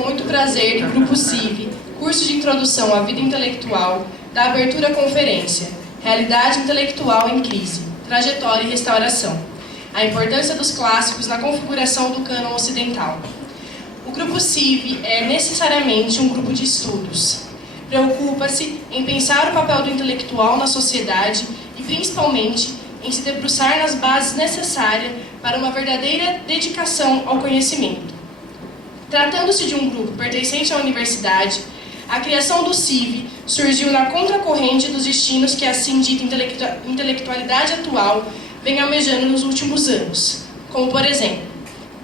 com muito prazer, Grupo CIV, curso de Introdução à Vida Intelectual, da abertura à conferência Realidade Intelectual em Crise, Trajetória e Restauração. A importância dos clássicos na configuração do cânon ocidental. O Grupo CIV é necessariamente um grupo de estudos. Preocupa-se em pensar o papel do intelectual na sociedade e, principalmente, em se debruçar nas bases necessárias para uma verdadeira dedicação ao conhecimento. Tratando-se de um grupo pertencente à universidade, a criação do CIV surgiu na contracorrente dos destinos que a assim dita intelectualidade atual vem almejando nos últimos anos, como, por exemplo,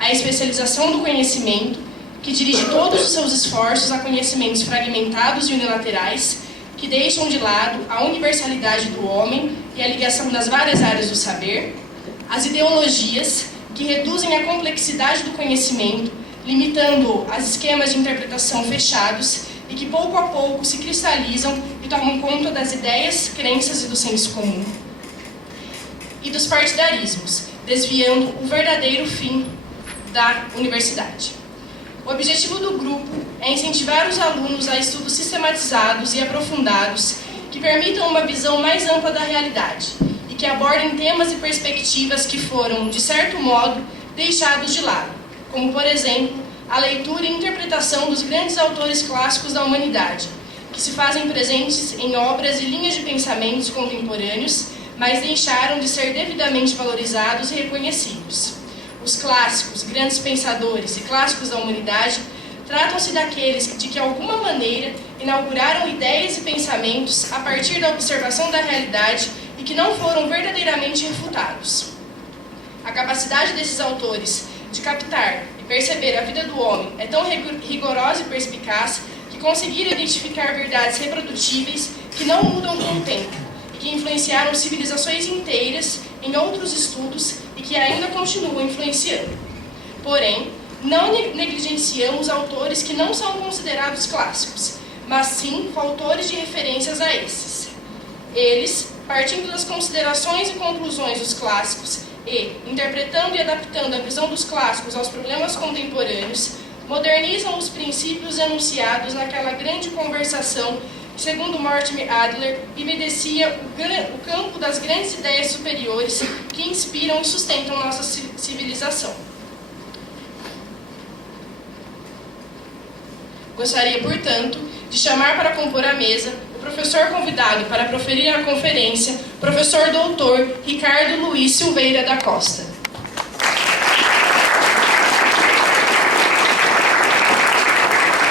a especialização do conhecimento, que dirige todos os seus esforços a conhecimentos fragmentados e unilaterais, que deixam de lado a universalidade do homem e a ligação das várias áreas do saber, as ideologias, que reduzem a complexidade do conhecimento, limitando-o a esquemas de interpretação fechados e que pouco a pouco se cristalizam e tomam conta das ideias, crenças e do senso comum, e dos partidarismos, desviando o verdadeiro fim da universidade. O objetivo do grupo é incentivar os alunos a estudos sistematizados e aprofundados que permitam uma visão mais ampla da realidade e que abordem temas e perspectivas que foram, de certo modo, deixados de lado, como, por exemplo, a leitura e interpretação dos grandes autores clássicos da humanidade, que se fazem presentes em obras e linhas de pensamentos contemporâneos, mas deixaram de ser devidamente valorizados e reconhecidos. Os clássicos, grandes pensadores e clássicos da humanidade tratam-se daqueles de que, de alguma maneira, inauguraram ideias e pensamentos a partir da observação da realidade e que não foram verdadeiramente refutados. A capacidade desses autores de captar e perceber a vida do homem é tão rigorosa e perspicaz que conseguiram identificar verdades reprodutíveis que não mudam com o tempo e que influenciaram civilizações inteiras em outros estudos e que ainda continuam influenciando. Porém, não negligenciamos autores que não são considerados clássicos, mas sim autores de referências a esses. Eles, partindo das considerações e conclusões dos clássicos e, interpretando e adaptando a visão dos clássicos aos problemas contemporâneos, modernizam os princípios enunciados naquela grande conversação que, segundo Mortimer Adler, evidencia o campo das grandes ideias superiores que inspiram e sustentam nossa civilização. Gostaria, portanto, de chamar para compor a mesa o professor convidado para proferir a conferência, professor doutor Ricardo Luiz Silveira da Costa.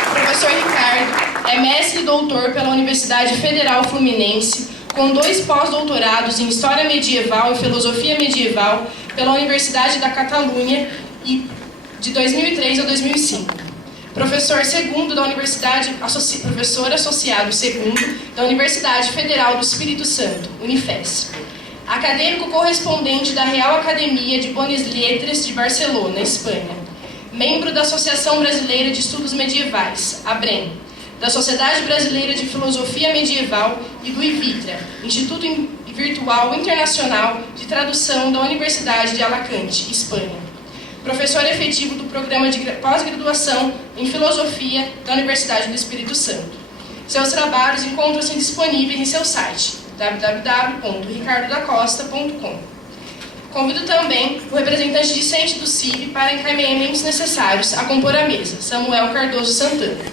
O professor Ricardo é mestre e doutor pela Universidade Federal Fluminense, com 2 pós-doutorados em História Medieval e Filosofia Medieval pela Universidade da Catalunha de 2003 a 2005. Professor segundo da Universidade, professor associado segundo da Universidade Federal do Espírito Santo, Unifes. Acadêmico correspondente da Real Academia de Bones Lettres de Barcelona, Espanha. Membro da Associação Brasileira de Estudos Medievais, ABREM. Da Sociedade Brasileira de Filosofia Medieval e do IVITRA, Instituto Virtual Internacional de Tradução da Universidade de Alacante, Espanha. Professor efetivo do Programa de Pós-Graduação em Filosofia da Universidade do Espírito Santo. Seus trabalhos encontram-se disponíveis em seu site, www.ricardodacosta.com. Convido também o representante discente do CIV para encaminhamentos necessários a compor a mesa, Samuel Cardoso Santana.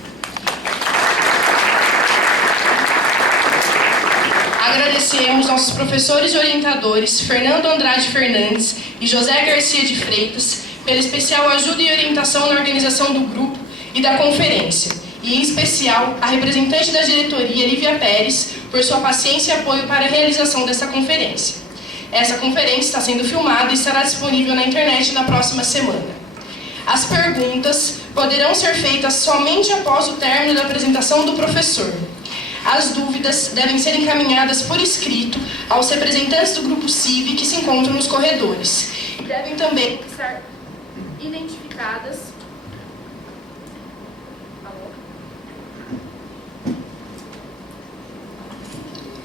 Agradecemos nossos professores e orientadores, Fernando Andrade Fernandes e José Garcia de Freitas, pela especial ajuda e orientação na organização do grupo e da conferência, e em especial a representante da diretoria, Lívia Pérez, por sua paciência e apoio para a realização dessa conferência. Essa conferência está sendo filmada e estará disponível na internet na próxima semana. As perguntas poderão ser feitas somente após o término da apresentação do professor. As dúvidas devem ser encaminhadas por escrito aos representantes do grupo CIV que se encontram nos corredores. Devem também estar identificadas.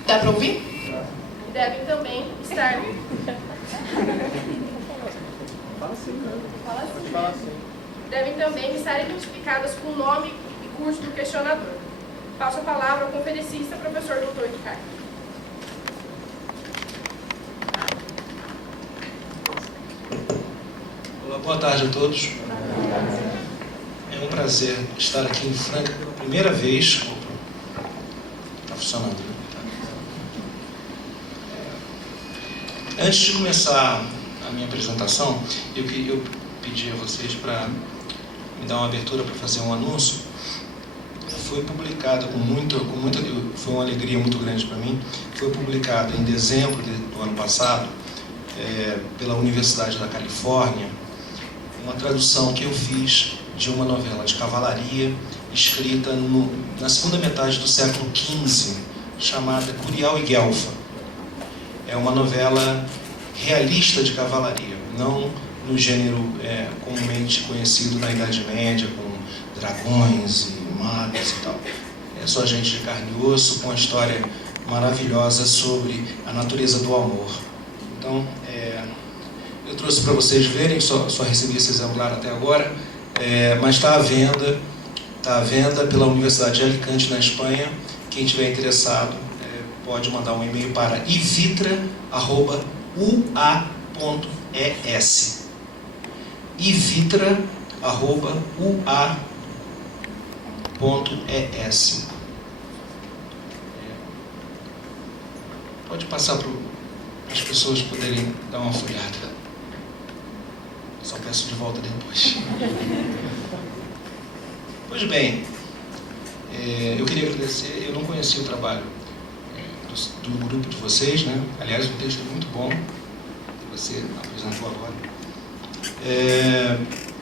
Dá para ouvir? Devem também estar. Fala assim, né? Fala assim. Fala assim. devem também estar identificadas com o nome e curso do questionador. Passo a palavra ao conferencista, professor Dr. Ricardo. Olá, boa tarde a todos. É um prazer estar aqui em Franca pela primeira vez. Está funcionando, né? Antes de começar a minha apresentação, eu pedi a vocês para me dar uma abertura para fazer um anúncio. Foi publicado foi uma alegria muito grande para mim. Foi publicado em dezembro do ano passado pela Universidade da Califórnia uma tradução que eu fiz de uma novela de cavalaria escrita na segunda metade do século XV, chamada Curial e Guelfa. É uma novela realista de cavalaria, não no gênero comumente conhecido na Idade Média, com dragões e magos e tal. É só gente de carne e osso, com uma história maravilhosa sobre a natureza do amor. Então, eu trouxe para vocês verem, só recebi esse exemplar até agora, mas está à venda pela Universidade de Alicante, na Espanha. Quem tiver interessado pode mandar um e-mail para ivitra@ua.es. ivitra@ua.es. Pode passar para as pessoas poderem dar uma folhada. Só peço de volta depois. Pois bem, eu queria agradecer. Eu não conhecia o trabalho do grupo de vocês, né? Aliás, um texto muito bom que você apresentou agora.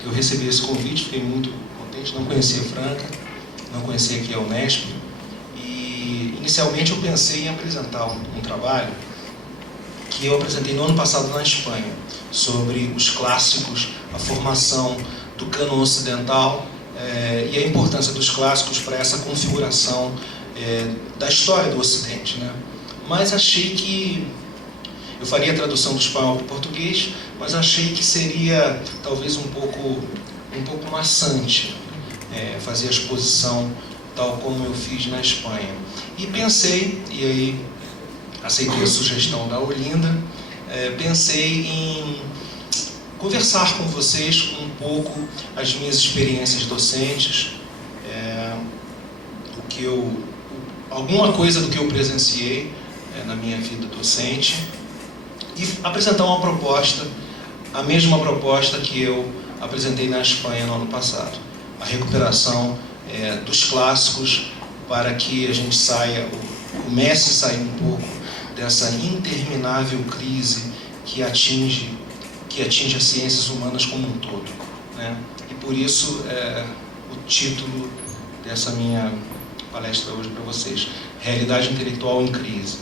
Eu recebi esse convite, fiquei muito contente. Não conhecia Franca, não conhecia aqui a Unesp, e inicialmente eu pensei em apresentar um trabalho que eu apresentei no ano passado na Espanha, sobre os clássicos, a formação do cânon ocidental e a importância dos clássicos para essa configuração da história do Ocidente, né? Mas achei que eu faria a tradução do espanhol para o português, mas achei que seria talvez um pouco maçante fazer a exposição tal como eu fiz na Espanha. E pensei, e aí aceitei a sugestão da Olinda, pensei em conversar com vocês um pouco as minhas experiências docentes, alguma coisa do que eu presenciei na minha vida docente, e apresentar uma proposta, a mesma proposta que eu apresentei na Espanha no ano passado, a recuperação dos clássicos, para que a gente comece a sair um pouco dessa interminável crise que atinge as ciências humanas como um todo, né? E por isso o título dessa minha palestra hoje para vocês: Realidade Intelectual em Crise,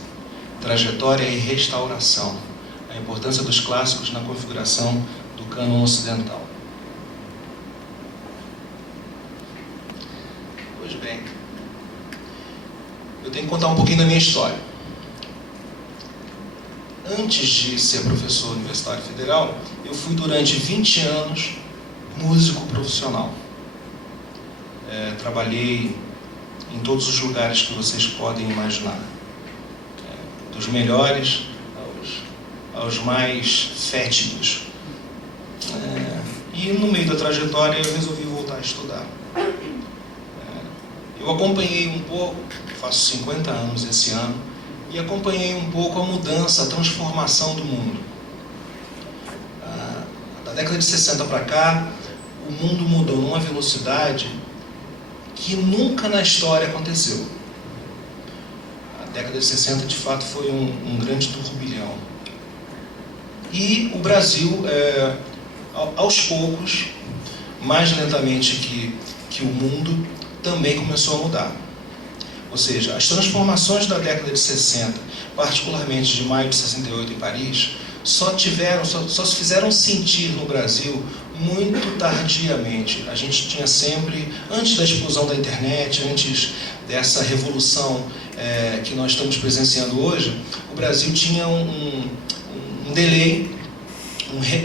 Trajetória e Restauração, a importância dos clássicos na configuração do cânon ocidental. Pois bem, eu tenho que contar um pouquinho da minha história. Antes de ser professor universitário federal, eu fui durante 20 anos músico profissional. Trabalhei em todos os lugares que vocês podem imaginar, dos melhores aos mais fétidos. E no meio da trajetória eu resolvi voltar a estudar. Eu acompanhei um pouco, faço 50 anos esse ano, e acompanhei um pouco a mudança, a transformação do mundo. Da década de 60 para cá, o mundo mudou numa velocidade que nunca na história aconteceu. A década de 60, de fato, foi um grande turbilhão. E o Brasil, aos poucos, mais lentamente que o mundo, também começou a mudar. Ou seja, as transformações da década de 60, particularmente de maio de 68 em Paris, só se fizeram sentir no Brasil muito tardiamente. A gente tinha sempre, antes da explosão da internet, antes dessa revolução que nós estamos presenciando hoje, o Brasil tinha um delay,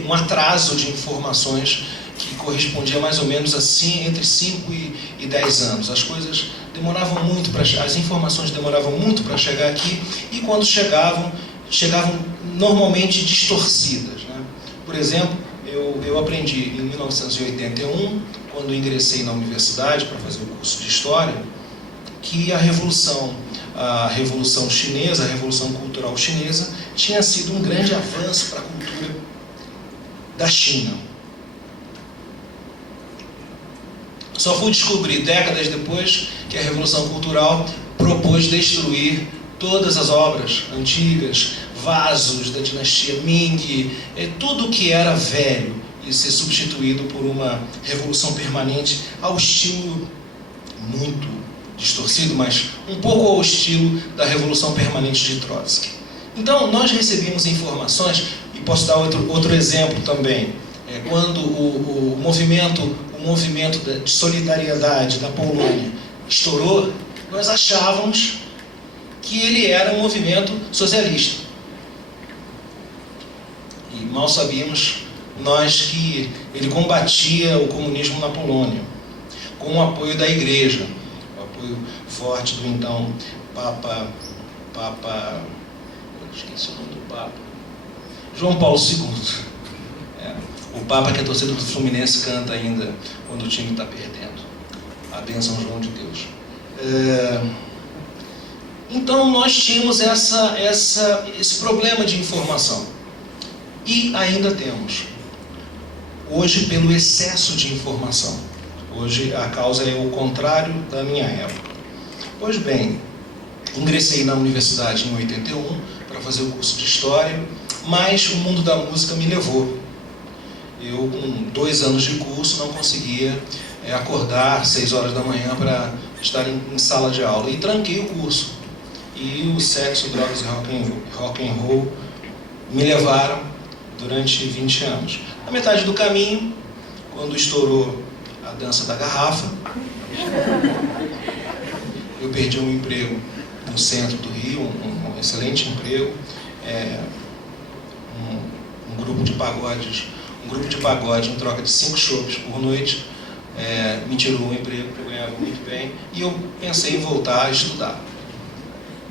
um atraso de informações que correspondia mais ou menos assim entre 5 e 10 anos. As coisas demoravam muito as informações demoravam muito para chegar aqui, e quando chegavam normalmente distorcidas, né? Por exemplo, eu aprendi em 1981, quando ingressei na universidade para fazer o curso de História, que a Revolução Chinesa, a Revolução Cultural Chinesa, tinha sido um grande avanço para a cultura da China. Só fui descobrir décadas depois que a Revolução Cultural propôs destruir todas as obras antigas, vasos da dinastia Ming, tudo que era velho, e ser substituído por uma revolução permanente ao estilo muito distorcido, mas um pouco ao estilo da Revolução Permanente de Trotsky. Então, nós recebemos informações, e posso dar outro exemplo também, quando o movimento de solidariedade da Polônia estourou, nós achávamos que ele era um movimento socialista. E mal sabíamos nós que ele combatia o comunismo na Polônia, com o apoio da Igreja, o apoio forte do então Papa, esqueci o nome do Papa, João Paulo II. O Papa que a torcida do Fluminense canta ainda quando o time está perdendo. A bênção João de Deus. Então nós tínhamos esse problema de informação. E ainda temos. Hoje, pelo excesso de informação. Hoje a causa é o contrário da minha época. Pois bem, ingressei na universidade em 81 para fazer o curso de História, mas o mundo da música me levou. Eu, com 2 anos de curso, não conseguia acordar 6 horas da manhã para estar em sala de aula. E tranquei o curso. E o sexo, drogas e rock and roll me levaram durante 20 anos. Na metade do caminho, quando estourou a dança da garrafa, eu perdi um emprego no centro do Rio, um excelente emprego, um grupo de pagode em troca de 5 shows por noite, me tirou um emprego que eu ganhava muito bem, e eu pensei em voltar a estudar.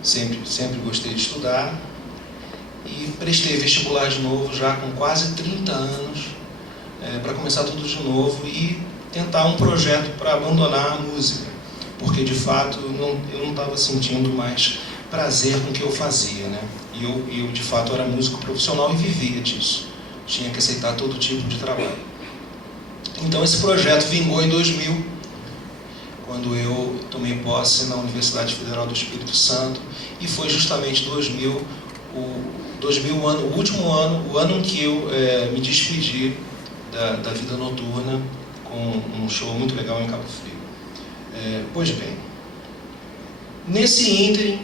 Sempre gostei de estudar, e prestei vestibular de novo, já com quase 30 anos, para começar tudo de novo e tentar um projeto para abandonar a música, porque de fato eu não estava sentindo mais prazer com o que eu fazia, né? E eu de fato era músico profissional e vivia disso. Tinha que aceitar todo tipo de trabalho. Então esse projeto vingou em 2000, quando eu tomei posse na Universidade Federal do Espírito Santo, e foi justamente 2000, o último ano, o ano em que eu me despedi da vida noturna, com um show muito legal em Cabo Frio. Pois bem, nesse ínterim,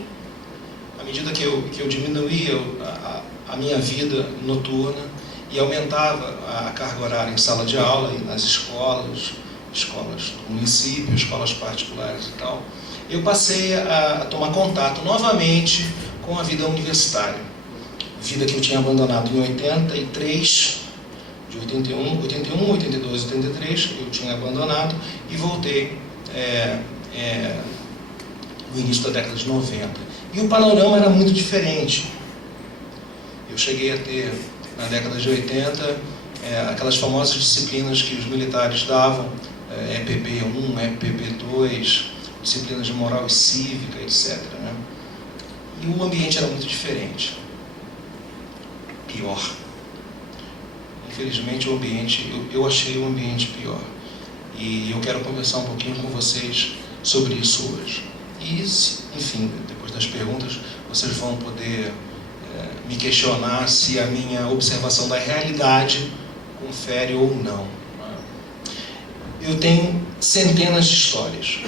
à medida que eu diminuía a minha vida noturna e aumentava a carga horária em sala de aula e nas escolas do município, escolas particulares e tal, eu passei a tomar contato novamente com a vida universitária. Vida que eu tinha abandonado em 83, de 81, 82, 83, eu tinha abandonado e voltei no início da década de 90. E o panorama era muito diferente. Eu cheguei a ter, na década de 80, aquelas famosas disciplinas que os militares davam, EPB1, EPB2, disciplinas de moral e cívica, etc., né? E o ambiente era muito diferente. Pior. Infelizmente, o ambiente, eu achei o ambiente pior. E eu quero conversar um pouquinho com vocês sobre isso hoje. E, enfim, depois das perguntas, vocês vão poder me questionar se a minha observação da realidade confere ou não. Eu tenho centenas de histórias.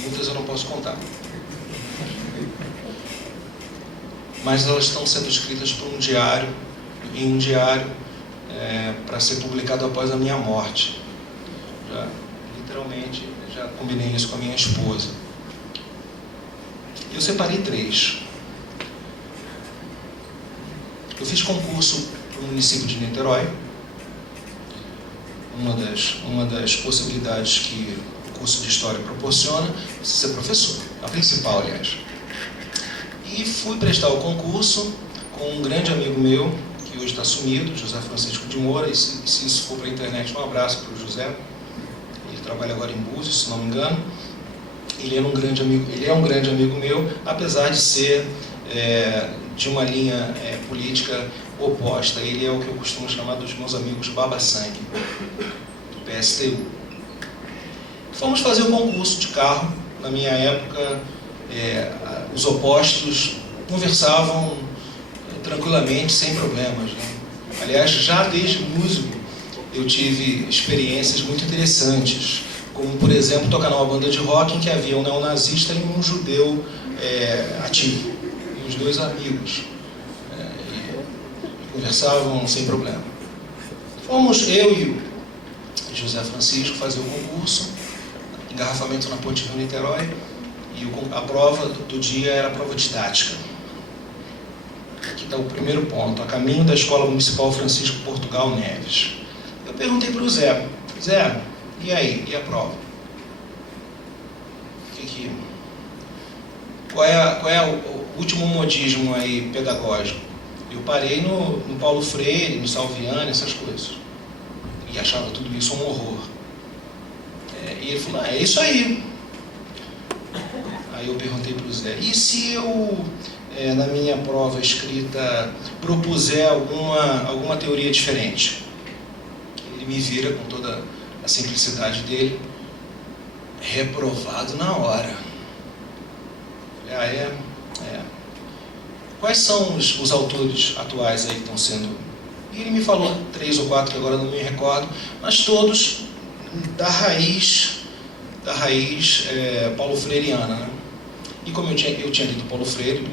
Muitas eu não posso contar. Mas elas estão sendo escritas em um diário para ser publicado após a minha morte. Literalmente, já combinei isso com a minha esposa. Eu separei 3. Eu fiz concurso para o município de Niterói, uma das possibilidades que o curso de História proporciona é ser professor, a principal, aliás. E fui prestar o concurso com um grande amigo meu, que hoje está sumido, José Francisco de Moura, e se isso for para a internet, um abraço para o José. Ele trabalha agora em Búzios, se não me engano. Ele é um grande amigo meu, apesar de ser de uma linha política oposta. Ele é o que eu costumo chamar dos meus amigos baba-sangue, do PSTU. Fomos fazer o concurso de carro. Na minha época, os opostos conversavam tranquilamente, sem problemas, né? Aliás, já desde músico, eu tive experiências muito interessantes, como, por exemplo, tocar numa banda de rock em que havia um neonazista e um judeu ativo, e os dois amigos, e conversavam sem problema. Fomos eu e o José Francisco fazer o concurso, engarrafamento na Ponte Rio-Niterói, e a prova do dia era a prova didática. Aqui está o primeiro ponto, a caminho da Escola Municipal Francisco Portugal Neves. Eu perguntei para o Zé, e aí, e a prova? Qual é o último modismo aí pedagógico? Eu parei no Paulo Freire, no Salviani, essas coisas. E achava tudo isso um horror. E ele falou, é isso aí. Aí eu perguntei para o Zé, e se eu, na minha prova escrita, propuser alguma teoria diferente? Ele me vira com toda a simplicidade dele, reprovado na hora. Quais são os autores atuais aí que estão sendo... E ele me falou 3 ou 4 que agora não me recordo, mas todos da raiz Paulo Freireana, né? E como eu tinha lido Paulo Freire,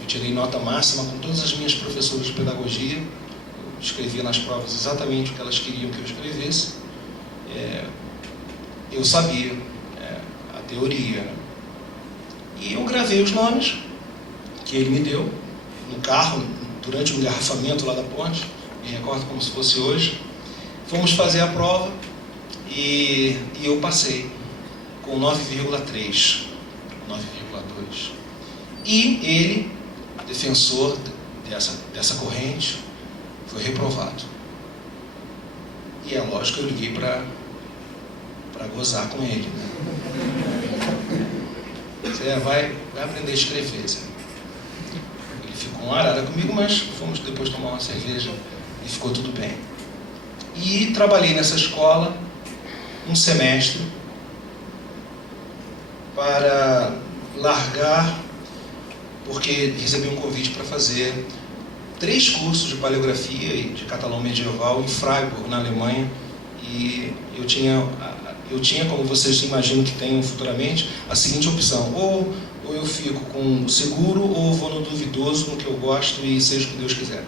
eu tirei nota máxima com todas as minhas professoras de pedagogia, eu escrevia nas provas exatamente o que elas queriam que eu escrevesse. Eu sabia a teoria, né? E eu gravei os nomes que ele me deu no carro, durante o engarrafamento lá da ponte, me recordo como se fosse hoje. Fomos fazer a prova e eu passei com 9,3, 9,2. E ele, defensor dessa corrente, foi reprovado. E é lógico que eu liguei para gozar com ele, né? Zé, vai aprender a escrever, Zé. Ele ficou uma arara comigo, mas fomos depois tomar uma cerveja e ficou tudo bem. E trabalhei nessa escola um semestre para largar, porque recebi um convite para fazer 3 cursos de paleografia e de catalão medieval em Freiburg, na Alemanha, e eu tinha, como vocês imaginam que tenham futuramente, a seguinte opção: ou eu fico com o seguro, ou vou no duvidoso, no que eu gosto, e seja o que Deus quiser.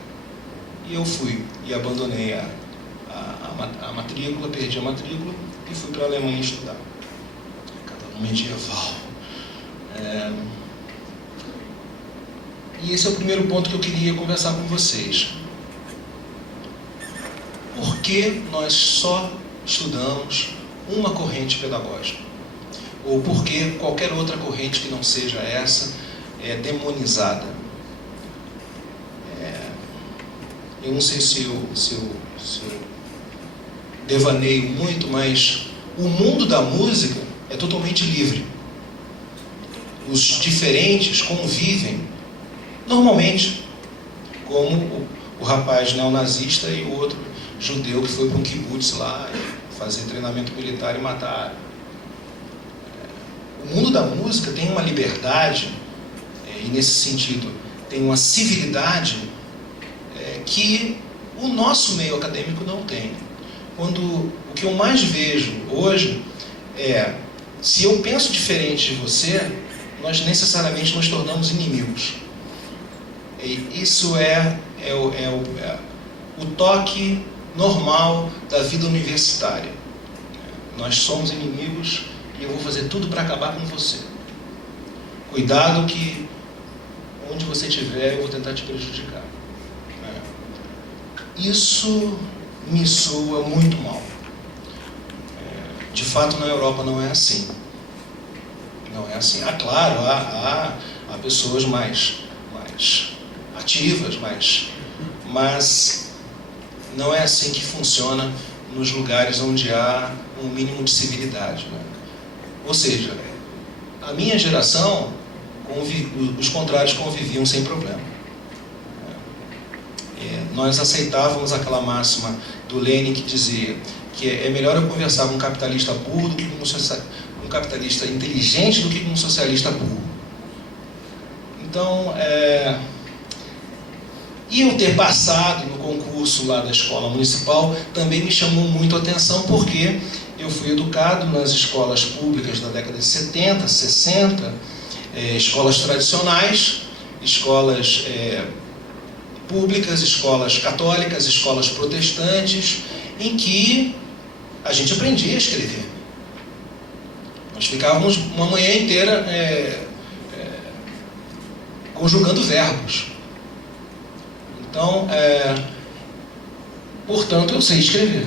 E eu fui, e abandonei a matrícula, perdi a matrícula, e fui para a Alemanha estudar catalão medieval. E esse é o primeiro ponto que eu queria conversar com vocês. Por que nós só estudamos uma corrente pedagógica? Ou por que qualquer outra corrente que não seja essa é demonizada? Eu não sei se eu devaneio muito, mas o mundo da música é totalmente livre. Os diferentes convivem normalmente, como o rapaz neonazista e o outro judeu que foi para um kibbutz lá fazer treinamento militar e matar. O mundo da música tem uma liberdade, e nesse sentido tem uma civilidade que o nosso meio acadêmico não tem. O que eu mais vejo hoje se eu penso diferente de você, nós necessariamente nos tornamos inimigos. E isso é o toque normal da vida universitária. Nós somos inimigos e eu vou fazer tudo para acabar com você. Cuidado que onde você estiver eu vou tentar te prejudicar. Isso me soa muito mal. De fato, na Europa não é assim. Não é assim. Claro, há pessoas mais ativas, mas não é assim que funciona nos lugares onde há um mínimo de civilidade, né? Ou seja, a minha geração, os contrários conviviam sem problema. Nós aceitávamos aquela máxima do Lenin que dizia que é melhor eu conversar com um capitalista burro do que com um capitalista inteligente do que com um socialista burro. Então, e eu ter passado no concurso lá da escola municipal também me chamou muito a atenção, porque eu fui educado nas escolas públicas da década de 70, 60, escolas tradicionais, escolas públicas, escolas católicas, escolas protestantes, em que a gente aprendia a escrever. Nós ficávamos uma manhã inteira conjugando verbos. Então, portanto, eu sei escrever.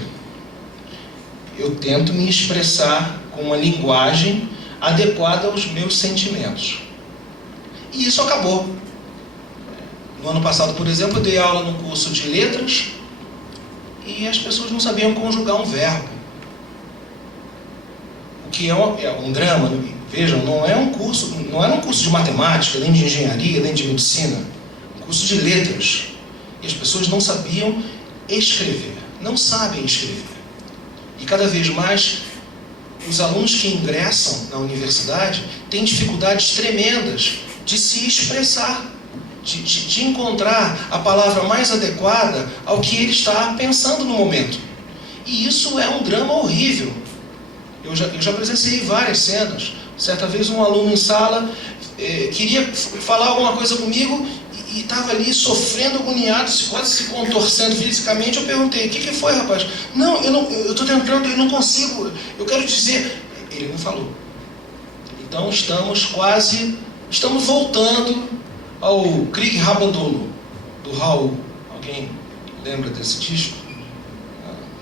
Eu tento me expressar com uma linguagem adequada aos meus sentimentos. E isso acabou. No ano passado, por exemplo, eu dei aula no curso de letras e as pessoas não sabiam conjugar um verbo. O que é um drama. Vejam, não era um curso de matemática, nem de engenharia, nem de medicina. Um curso de letras. E as pessoas não sabiam escrever. Não sabem escrever. E cada vez mais, os alunos que ingressam na universidade têm dificuldades tremendas de se expressar, de encontrar a palavra mais adequada ao que ele está pensando no momento. E isso é um drama horrível. Eu já presenciei várias cenas. Certa vez um aluno em sala queria falar alguma coisa comigo e estava ali sofrendo, agoniado, quase se contorcendo fisicamente. Eu perguntei: o que foi, rapaz? Não, eu estou tentando, eu não consigo, eu quero dizer. Ele não falou. Então estamos voltando ao Krieg Rabandolo, do Raul. Alguém lembra desse disco?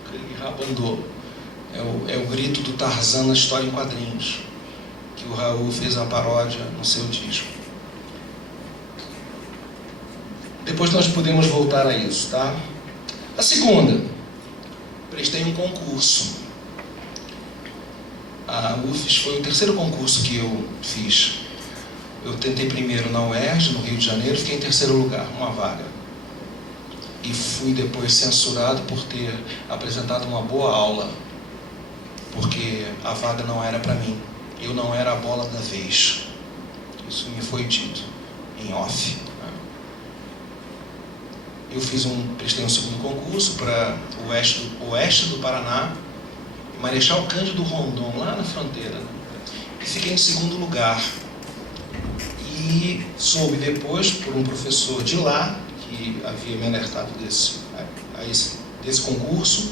Krieg Rabandolo. É o grito do Tarzan na história em quadrinhos, que o Raul fez a paródia no seu disco. Depois nós podemos voltar a isso, tá? A segunda, prestei um concurso. A UFES foi o terceiro concurso que eu fiz. Eu tentei primeiro na UERJ, no Rio de Janeiro, fiquei em terceiro lugar, uma vaga. E fui depois censurado por ter apresentado uma boa aula, porque a vaga não era para mim. Eu não era a bola da vez. Isso me foi dito em off. Eu prestei um segundo concurso para o oeste do Paraná, Marechal Cândido Rondon, lá na fronteira, e fiquei em segundo lugar. E soube depois, por um professor de lá, que havia me alertado desse concurso,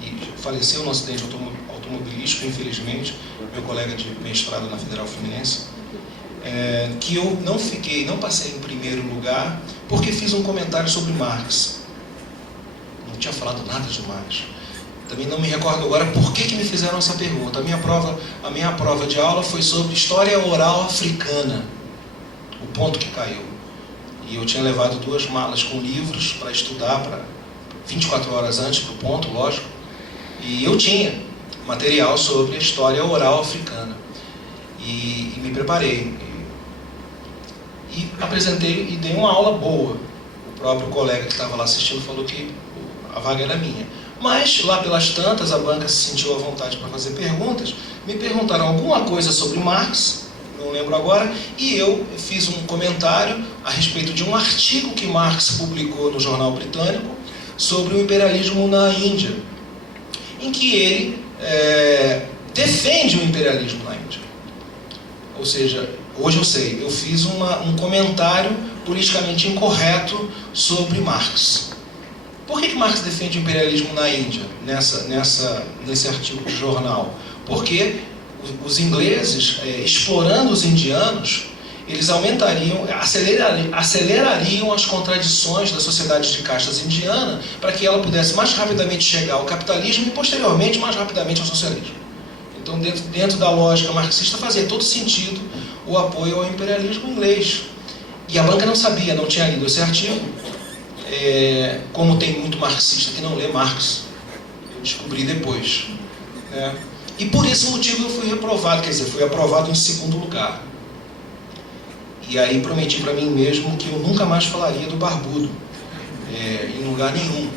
e faleceu num acidente automobilístico, infelizmente, meu colega de mestrado na Federal Fluminense, que eu não passei em primeiro lugar, porque fiz um comentário sobre Marx. Não tinha falado nada de Marx. Também não me recordo agora por que me fizeram essa pergunta. A minha prova de aula foi sobre história oral africana, o ponto que caiu. E eu tinha levado 2 malas com livros para estudar, para 24 horas antes, para o ponto, lógico. E eu tinha material sobre a história oral africana. E me preparei. E apresentei e dei uma aula boa. O próprio colega que estava lá assistindo falou que a vaga era minha. Mas, lá pelas tantas, a banca se sentiu à vontade para fazer perguntas. Me perguntaram alguma coisa sobre Marx, não lembro agora, e eu fiz um comentário a respeito de um artigo que Marx publicou no jornal britânico sobre o imperialismo na Índia, em que ele defende o imperialismo na Índia. Ou seja, hoje eu sei, eu fiz um comentário politicamente incorreto sobre Marx. Por que Marx defende o imperialismo na Índia, nesse artigo de jornal? Porque os ingleses, explorando os indianos, eles acelerariam as contradições da sociedade de castas indiana para que ela pudesse mais rapidamente chegar ao capitalismo e, posteriormente, mais rapidamente ao socialismo. Então, dentro da lógica marxista, fazia todo sentido o apoio ao imperialismo inglês. E a banca não sabia, não tinha lido esse artigo. Como tem muito marxista que não lê Marx, eu descobri depois. E por esse motivo eu fui reprovado, quer dizer, fui aprovado em segundo lugar. E aí prometi para mim mesmo que eu nunca mais falaria do Barbudo, em lugar nenhum,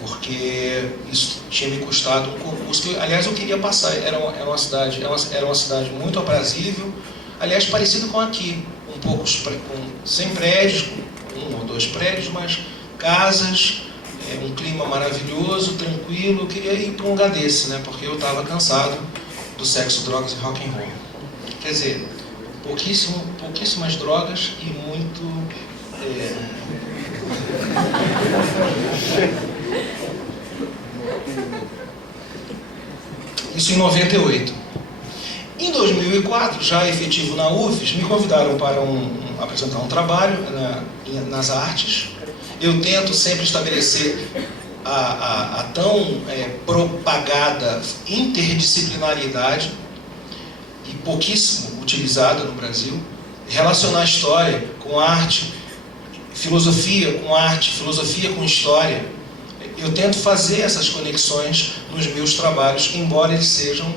porque isso tinha me custado um concurso que, aliás, eu queria passar. Era uma cidade muito aprazível, aliás, parecido com aqui, um pouco sem prédios, um ou dois prédios, mas casas, um clima maravilhoso, tranquilo. Eu queria ir para um lugar desse, né? Porque eu estava cansado do sexo, drogas e rock and roll. Quer dizer, pouquíssimas drogas e muito... Isso em 98. Em 2004, já efetivo na UFES, me convidaram para apresentar um trabalho nas artes. Eu tento sempre estabelecer a tão propagada interdisciplinaridade e pouquíssimo utilizada no Brasil, relacionar história com arte, filosofia com arte, filosofia com história. Eu tento fazer essas conexões nos meus trabalhos, embora eles sejam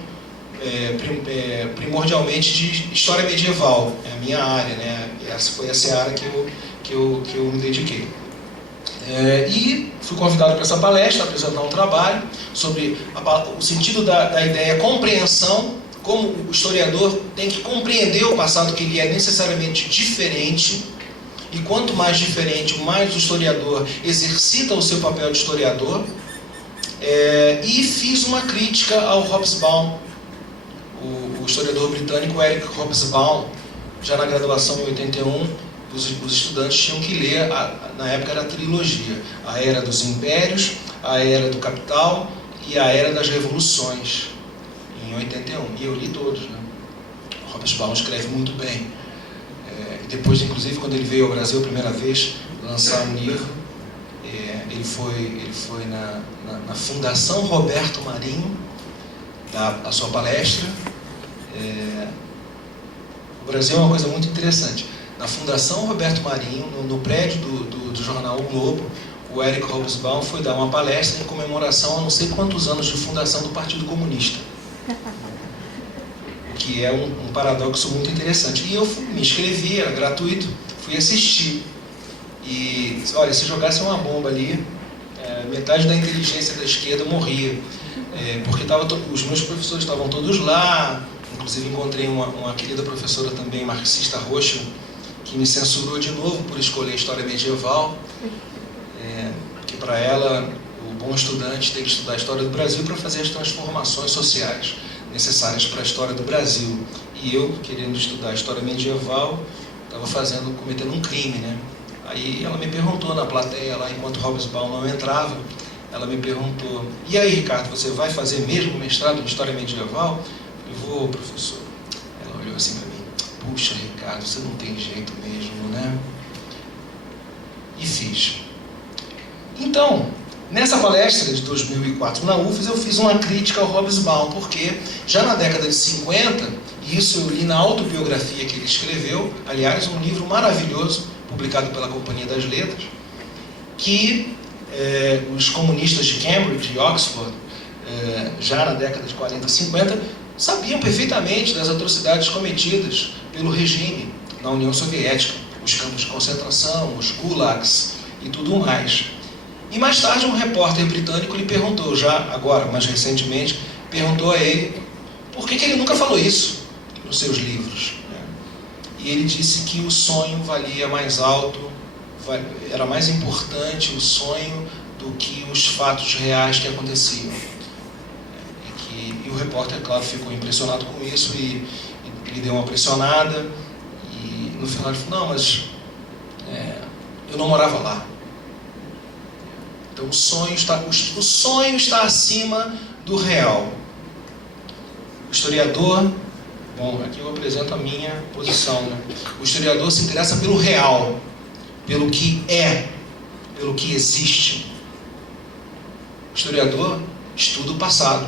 primordialmente de história medieval, é a minha área, né? Foi essa área que eu me dediquei. E fui convidado para essa palestra, apresentar um trabalho sobre o sentido da ideia compreensão, como o historiador tem que compreender o passado, que ele é necessariamente diferente, e quanto mais diferente, mais o historiador exercita o seu papel de historiador. E fiz uma crítica ao Hobsbawm, o historiador britânico Eric Hobsbawm. Já na graduação em 81, os estudantes tinham que ler, na época era a trilogia, a Era dos Impérios, a Era do Capital e a Era das Revoluções, em 81. E eu li todos, né? O Hobsbawm escreve muito bem. E depois, inclusive, quando ele veio ao Brasil a primeira vez, lançar um livro, ele foi na Fundação Roberto Marinho, dar a sua palestra. O Brasil é uma coisa muito interessante. Na Fundação Roberto Marinho, no prédio do jornal O Globo, o Eric Hobsbawm foi dar uma palestra em comemoração a não sei quantos anos de fundação do Partido Comunista. O que é um paradoxo muito interessante. E eu me inscrevi, era gratuito, fui assistir. E, olha, se jogasse uma bomba ali, metade da inteligência da esquerda morria. Porque os meus professores estavam todos lá. Inclusive encontrei uma querida professora também, marxista roxa, que me censurou de novo por escolher história medieval, que para ela o bom estudante tem que estudar a história do Brasil para fazer as transformações sociais necessárias para a história do Brasil. E eu, querendo estudar a história medieval, estava cometendo um crime, né? Aí ela me perguntou na plateia lá, enquanto Hobsbawm não entrava, ela me perguntou: e aí, Ricardo, você vai fazer mesmo mestrado em história medieval? Eu vou, professor. Ela olhou assim para mim: puxa, Ricardo, você não tem jeito mesmo, né? E fiz. Então, nessa palestra de 2004 na UFES, eu fiz uma crítica ao Hobsbawm, porque já na década de 50, e isso eu li na autobiografia que ele escreveu, aliás, um livro maravilhoso, publicado pela Companhia das Letras, que os comunistas de Cambridge e Oxford, já na década de 40, 50, sabiam perfeitamente das atrocidades cometidas pelo regime na União Soviética, os campos de concentração, os gulags e tudo mais. E mais tarde um repórter britânico lhe perguntou, já agora, mais recentemente, perguntou a ele por que ele nunca falou isso nos seus livros. E ele disse que o sonho valia mais alto, era mais importante o sonho do que os fatos reais que aconteciam. E o repórter, claro, ficou impressionado com isso e lhe deu uma pressionada. E no final ele falou: não, mas eu não morava lá. Então o sonho está acima do real. O historiador Bom, aqui eu apresento a minha posição, né? O historiador se interessa pelo real, pelo que é, pelo que existe. O historiador estuda o passado.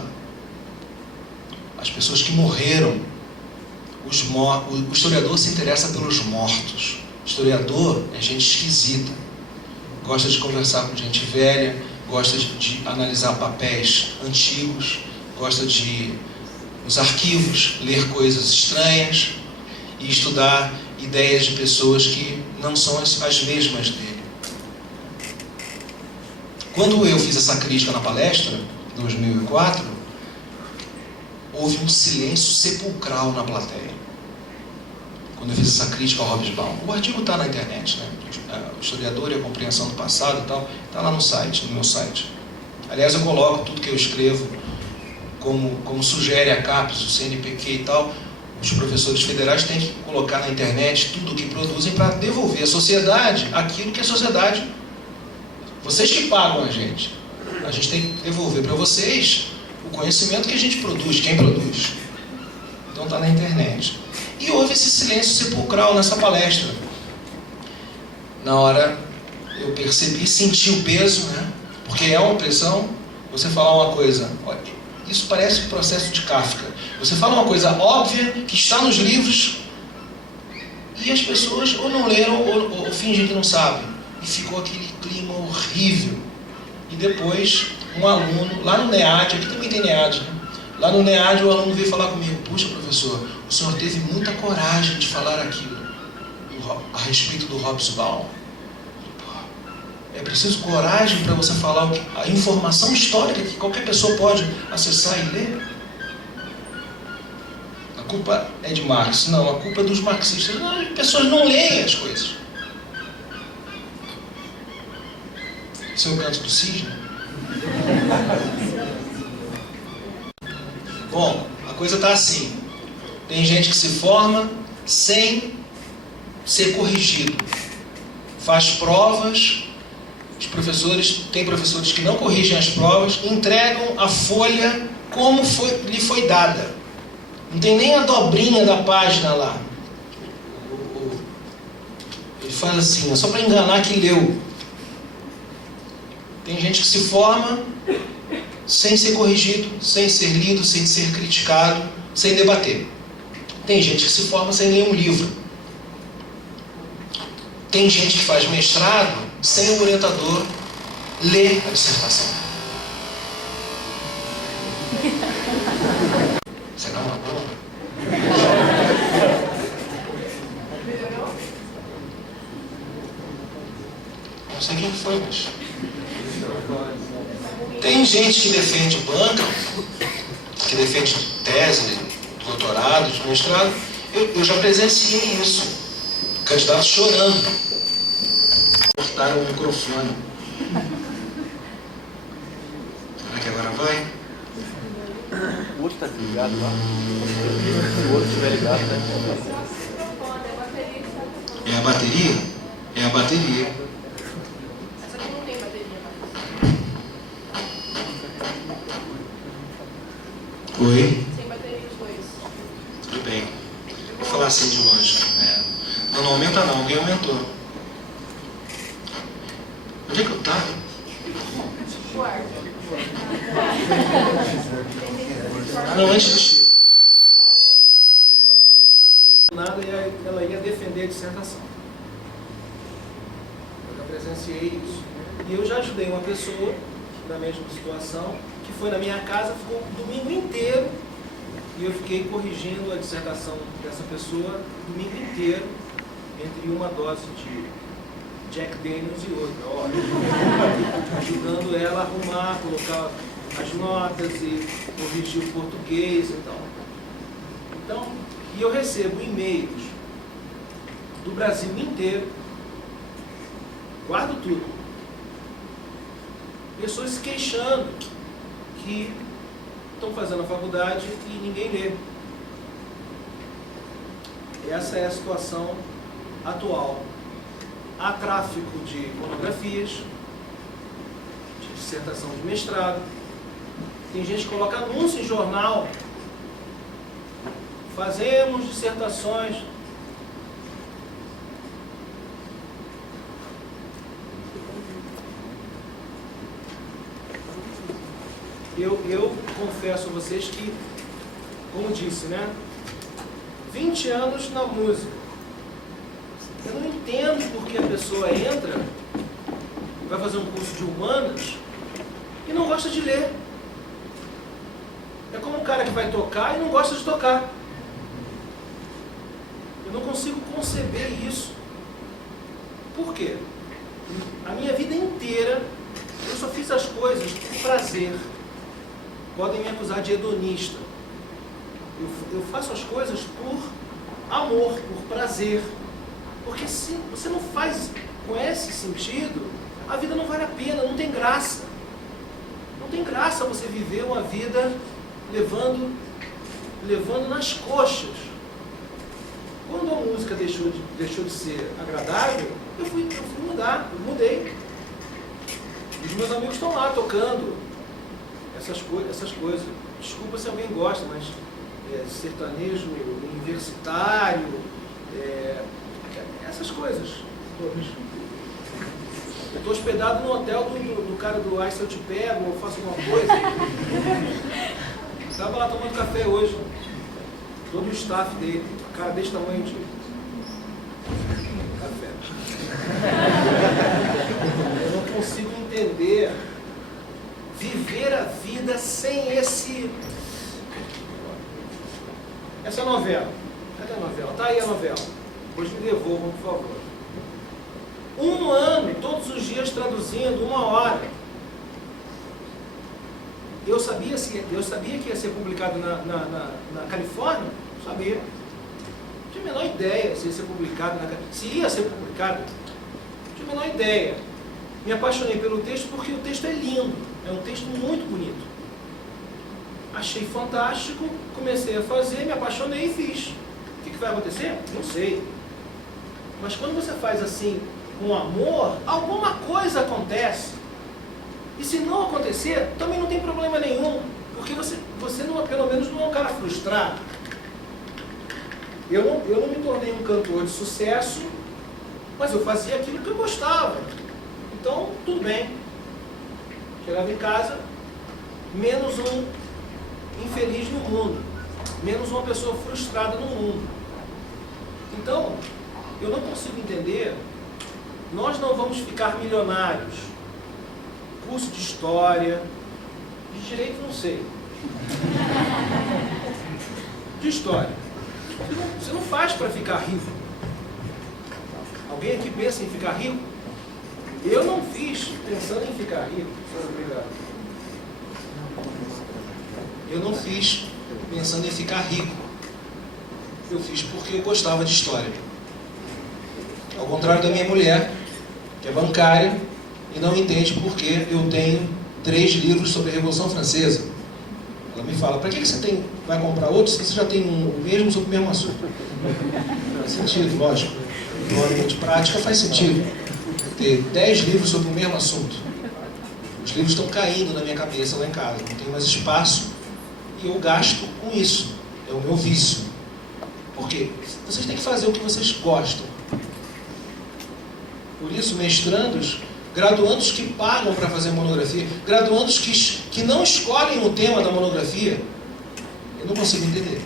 As pessoas que morreram. O historiador se interessa pelos mortos. O historiador é gente esquisita. Gosta de conversar com gente velha, gosta de analisar papéis antigos, gosta de, nos arquivos, ler coisas estranhas e estudar ideias de pessoas que não são as mesmas dele. Quando eu fiz essa crítica na palestra, em 2004, houve um silêncio sepulcral na plateia. Quando eu fiz essa crítica ao Hobsbawm. O artigo está na internet, né? O historiador e a compreensão do passado e tal, está lá no site, no meu site. Aliás, eu coloco tudo que eu escrevo, como sugere a CAPES, o CNPq e tal. Os professores federais têm que colocar na internet tudo o que produzem para devolver à sociedade aquilo que a sociedade... Vocês que pagam a gente tem que devolver para vocês o conhecimento que a gente produz, quem produz. Então está na internet. E houve esse silêncio sepulcral nessa palestra. Na hora eu percebi, senti o peso, né? Porque é uma pressão, você falar uma coisa, olha, isso parece um processo de Kafka. Você fala uma coisa óbvia, que está nos livros, e as pessoas ou não leram ou fingem que não sabem. E ficou aquele clima horrível. E depois, um aluno, lá no NEAD, aqui também tem NEAD, né? Lá no NEAD o aluno veio falar comigo, puxa professor, o senhor teve muita coragem de falar aquilo a respeito do Hobsbawm. É preciso coragem para você falar a informação histórica que qualquer pessoa pode acessar e ler. A culpa é de Marx. Não, a culpa é dos marxistas. Não, as pessoas não leem as coisas. Esse é o canto do cisne. Bom, a coisa está assim. Tem gente que se forma sem ser corrigido. Faz provas, tem professores que não corrigem as provas, entregam a folha como lhe foi dada. Não tem nem a dobrinha da página lá. Ele faz assim, é só para enganar que leu. Tem gente que se forma sem ser corrigido, sem ser lido, sem ser criticado, sem debater. Tem gente que se forma sem ler um livro. Tem gente que faz mestrado sem o orientador ler a dissertação. Você dá uma boa? Não sei quem foi, mas... Tem gente que defende banca, que defende tese, doutorado, mestrado. Eu já presenciei isso. Candidato chorando. Cortaram o microfone. Será que agora vai? O outro está ligado lá? Se o outro estiver ligado, né? É a bateria? É a bateria. Essa aqui não tem bateria. Oi? Sem bateria os dois. Tudo bem. Vou falar assim de longe. Não, não aumenta não. Alguém aumentou. Onde é que eu estava? Não, antes do Chico. Nada, ela ia defender a dissertação. Eu já presenciei isso. E eu já ajudei uma pessoa na mesma situação, que foi na minha casa, ficou o domingo inteiro, e eu fiquei corrigindo a dissertação dessa pessoa o domingo inteiro, entre uma dose de Jack Daniels e outra, ajudando ela a arrumar, colocar as notas e corrigir o português e tal. Então, e eu recebo e-mails do Brasil inteiro, guardo tudo, pessoas se queixando que estão fazendo a faculdade e ninguém lê. Essa é a situação atual. Há tráfico de monografias, de dissertação de mestrado. Tem gente que coloca anúncio em jornal fazemos dissertações. Eu confesso a vocês que, como disse, né? 20 anos na música. Eu não entendo porque a pessoa entra, vai fazer um curso de humanas e não gosta de ler. É como um cara que vai tocar e não gosta de tocar. Eu não consigo conceber isso. Por quê? A minha vida inteira eu só fiz as coisas por prazer. Podem me acusar de hedonista. Eu faço as coisas por amor, por prazer. Porque se você não faz com esse sentido, a vida não vale a pena, não tem graça. Não tem graça você viver uma vida levando nas coxas. Quando a música deixou de ser agradável, eu fui mudar, eu mudei. Os meus amigos estão lá tocando essas coisas. Desculpa se alguém gosta, mas sertanejo universitário, essas coisas todas. Eu estou hospedado no hotel do cara do Ai Se Eu Te Pego, ou faço alguma coisa. Estava lá tomando café hoje. Todo o staff dele, cara desse tamanho de café. Eu não consigo entender viver a vida sem essa novela. Cadê a novela? Tá aí a novela. Depois me devolvam, por favor. 1 ano, todos os dias traduzindo, 1 hora. Eu sabia que ia ser publicado na Califórnia? Sabia. Não tinha a menor ideia se ia ser publicado se ia ser publicado. Não tinha a menor ideia. Me apaixonei pelo texto porque o texto é lindo. É um texto muito bonito. Achei fantástico, comecei a fazer, me apaixonei e fiz. O que vai acontecer? Não sei. Mas quando você faz assim, com amor, alguma coisa acontece. E se não acontecer, também não tem problema nenhum. Porque você não, pelo menos não é um cara frustrado. Eu não me tornei um cantor de sucesso, mas eu fazia aquilo que eu gostava. Então, tudo bem. Chegava em casa, menos um infeliz no mundo. Menos uma pessoa frustrada no mundo. Então, eu não consigo entender. Nós não vamos ficar milionários. Curso de história, de direito não sei. De história. Você não faz para ficar rico. Alguém aqui pensa em ficar rico? Eu não fiz pensando em ficar rico. Obrigado. Eu não fiz pensando em ficar rico. Eu fiz porque eu gostava de história. Ao contrário da minha mulher, que é bancária, e não entende porque eu tenho 3 livros sobre a Revolução Francesa. Ela me fala, para que você vai comprar outro se você já tem o mesmo sobre o mesmo assunto? Faz sentido, lógico. No âmbito de prática faz sentido ter 10 livros sobre o mesmo assunto. Os livros estão caindo na minha cabeça lá em casa, não tem mais espaço e eu gasto com isso. É o meu vício. Porque vocês têm que fazer o que vocês gostam. Por isso, mestrandos, graduandos que pagam para fazer monografia, graduandos que não escolhem o tema da monografia, eu não consigo entender.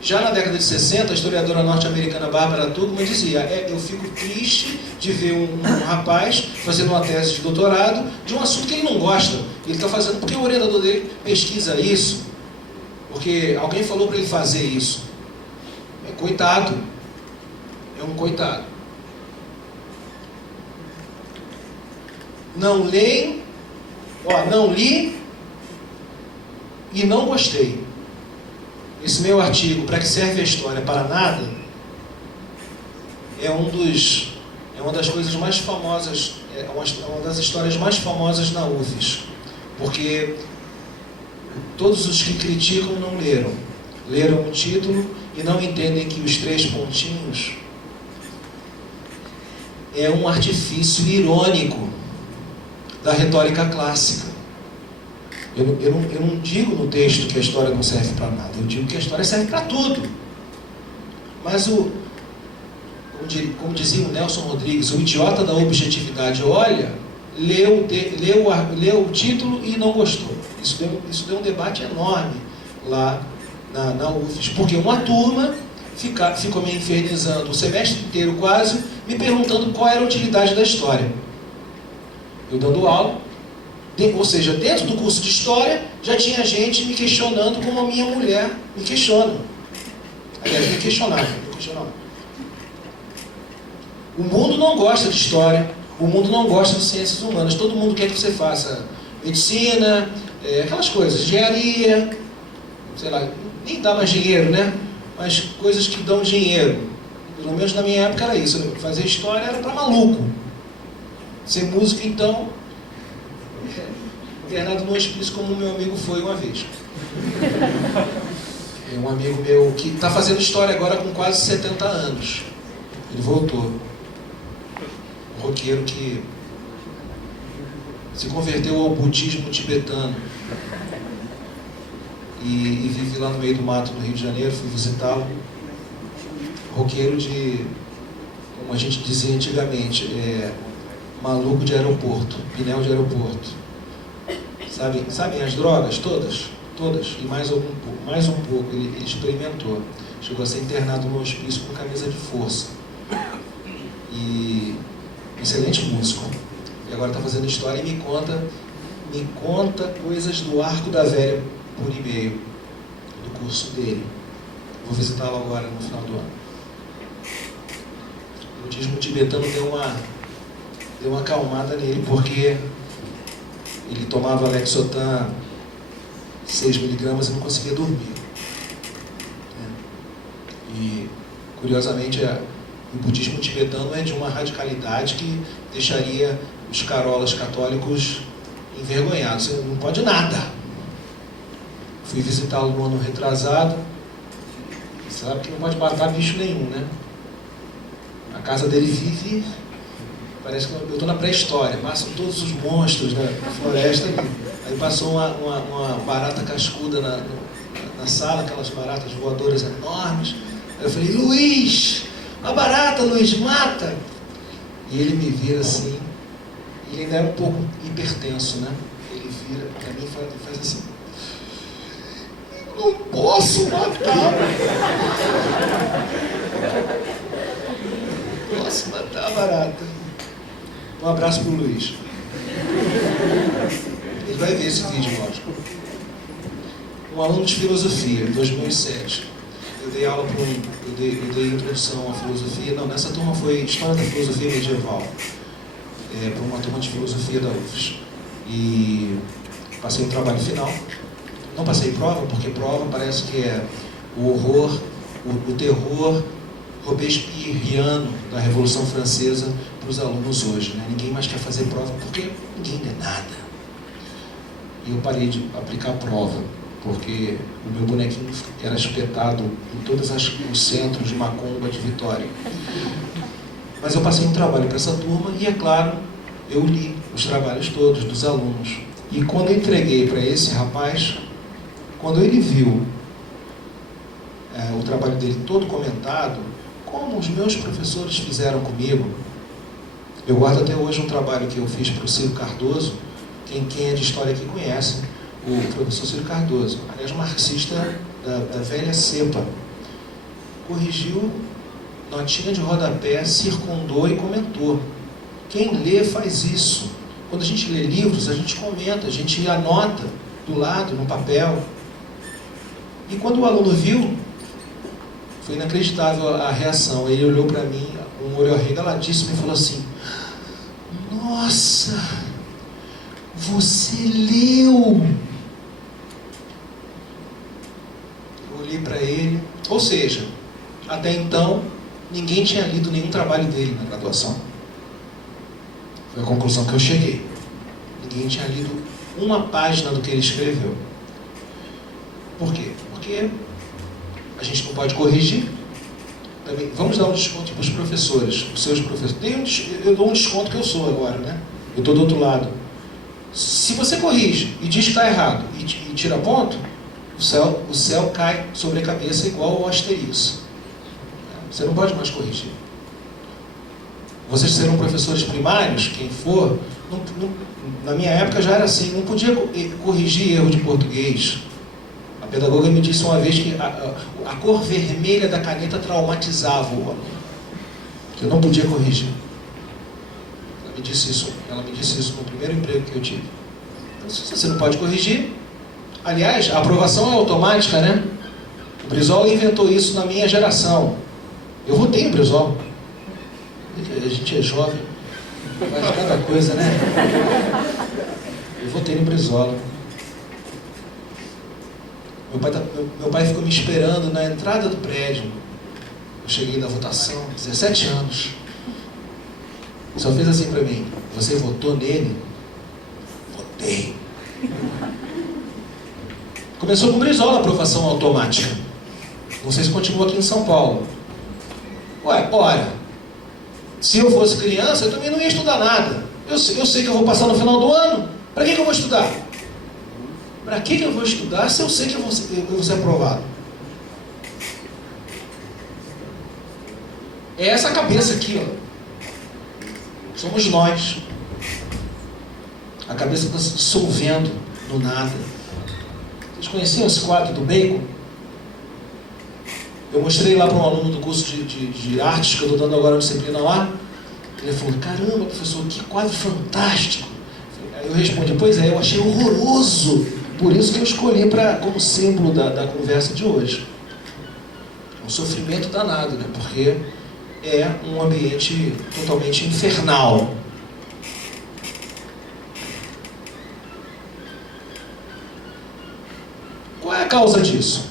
Já na década de 60, a historiadora norte-americana Barbara Tuchman dizia, eu fico triste de ver um rapaz fazendo uma tese de doutorado de um assunto que ele não gosta. Ele está fazendo porque o orientador dele pesquisa isso, porque alguém falou para ele fazer isso. Coitado. É um coitado. Não leio, não li e não gostei. Esse meu artigo, para que serve a história? Para nada, é uma das coisas mais famosas, uma das histórias mais famosas na UFES, porque todos os que criticam não leram. Leram o título e não entendem que os 3 pontinhos é um artifício irônico da retórica clássica. Eu não digo no texto que a história não serve para nada, eu digo que a história serve para tudo. Mas como dizia o Nelson Rodrigues, o idiota da objetividade olha, leu o título e não gostou. Isso deu um debate enorme lá na UFES, porque uma turma ficou me infernizando o semestre inteiro quase, me perguntando qual era a utilidade da história. Eu dando aula, ou seja, dentro do curso de História, já tinha gente me questionando como a minha mulher me questiona. Aliás, me questionava. O mundo não gosta de História, o mundo não gosta de Ciências Humanas. Todo mundo quer que você faça Medicina, aquelas coisas, Engenharia, sei lá, nem dá mais dinheiro, né? Mas coisas que dão dinheiro. Pelo menos na minha época era isso. Fazer História era para maluco. Ser músico, então... internado no hospício, como meu amigo foi uma vez. É um amigo meu que está fazendo História agora com quase 70 anos. Ele voltou. Um roqueiro que se converteu ao budismo tibetano. E vive lá no meio do mato, no Rio de Janeiro. Fui visitá-lo. Roqueiro de, como a gente dizia antigamente, maluco de aeroporto, pneu de aeroporto. Sabem as drogas? Todas. E mais um pouco. Ele experimentou. Chegou a ser internado no hospício com camisa de força. E excelente músico. E agora está fazendo História e me conta coisas do Arco da Velha por e-mail, do curso dele. Vou visitá-lo agora no final do ano. O budismo tibetano deu uma acalmada nele, porque ele tomava Lexotan 6 miligramas e não conseguia dormir. E, curiosamente, o budismo tibetano é de uma radicalidade que deixaria os carolas católicos envergonhados. Você não pode nada. Fui visitá-lo no ano retrasado. Você sabe que não pode matar bicho nenhum, né? A casa dele vive... Parece que eu estou na pré-história. Passam todos os monstros da floresta ali. Aí passou uma barata cascuda na sala, aquelas baratas voadoras enormes. Aí eu falei, Luiz, uma barata, Luiz, mata! E ele me vira assim, e ele ainda é um pouco hipertenso, né? Ele vira para mim e faz assim, não posso matar! Não posso matar a barata. Um abraço para o Luiz. Ele vai ver esse vídeo, lógico. Um aluno de filosofia, 2007. Eu dei aula para eu dei introdução à filosofia. Não, nessa turma foi História da Filosofia Medieval. Para uma turma de filosofia da UFES. E passei o trabalho final. Não passei prova, porque prova parece que é o horror, o terror robespierriano da Revolução Francesa para os alunos hoje, né? Ninguém mais quer fazer prova porque ninguém é nada. E eu parei de aplicar a prova, porque o meu bonequinho era espetado em todos os centros de macumba de Vitória. Mas eu passei um trabalho para essa turma e, é claro, eu li os trabalhos todos dos alunos. E quando eu entreguei para esse rapaz, quando ele viu o trabalho dele todo comentado, como os meus professores fizeram comigo, eu guardo até hoje um trabalho que eu fiz para o Ciro Cardoso. Quem é de história aqui conhece o professor Ciro Cardoso, aliás, marxista da velha cepa. Corrigiu, notinha de rodapé, circundou e comentou. Quem lê faz isso. Quando a gente lê livros, a gente comenta, a gente anota do lado, no papel. E quando o aluno viu, foi inacreditável a reação. Ele olhou para mim, um olho arregaladíssimo, e falou assim, nossa, você leu! Eu olhei para ele, ou seja, até então, ninguém tinha lido nenhum trabalho dele na graduação. Foi a conclusão que eu cheguei. Ninguém tinha lido uma página do que ele escreveu. Por quê? Porque a gente não pode corrigir. Também, vamos dar um desconto para os professores, os seus professores. Eu dou um desconto que eu sou agora, né? Eu estou do outro lado. Se você corrige e diz que está errado e tira ponto, o céu cai sobre a cabeça igual o asterisco. Você não pode mais corrigir. Vocês serão professores primários, quem for, na minha época já era assim, não podia corrigir erro de português. A pedagoga me disse uma vez que a cor vermelha da caneta traumatizava o aluno, que eu não podia corrigir. Ela me disse isso no primeiro emprego que eu tive. Então, se você não pode corrigir, aliás, a aprovação é automática, né? O Brizola inventou isso na minha geração. Eu votei no Brizola. A gente é jovem, faz cada coisa, né? Eu votei no Brizola. Meu pai ficou me esperando na entrada do prédio. Eu cheguei na votação, 17 anos. Só fez assim pra mim: você votou nele? Votei. Começou com o Brizola a aprovação automática. Não sei se continua aqui em São Paulo. Ué, ora, se eu fosse criança, eu também não ia estudar nada. Eu sei que eu vou passar no final do ano. Para que eu vou estudar? Para que eu vou estudar se eu sei que eu vou ser aprovado? É essa cabeça aqui, ó. Somos nós. A cabeça está se dissolvendo no nada. Vocês conheciam esse quadro do Bacon? Eu mostrei lá para um aluno do curso de artes que eu estou dando agora uma disciplina lá. Ele falou: caramba, professor, que quadro fantástico. Aí eu respondi: pois é, eu achei horroroso. Por isso que eu escolhi como símbolo da conversa de hoje. Um sofrimento danado, né? Porque é um ambiente totalmente infernal. Qual é a causa disso?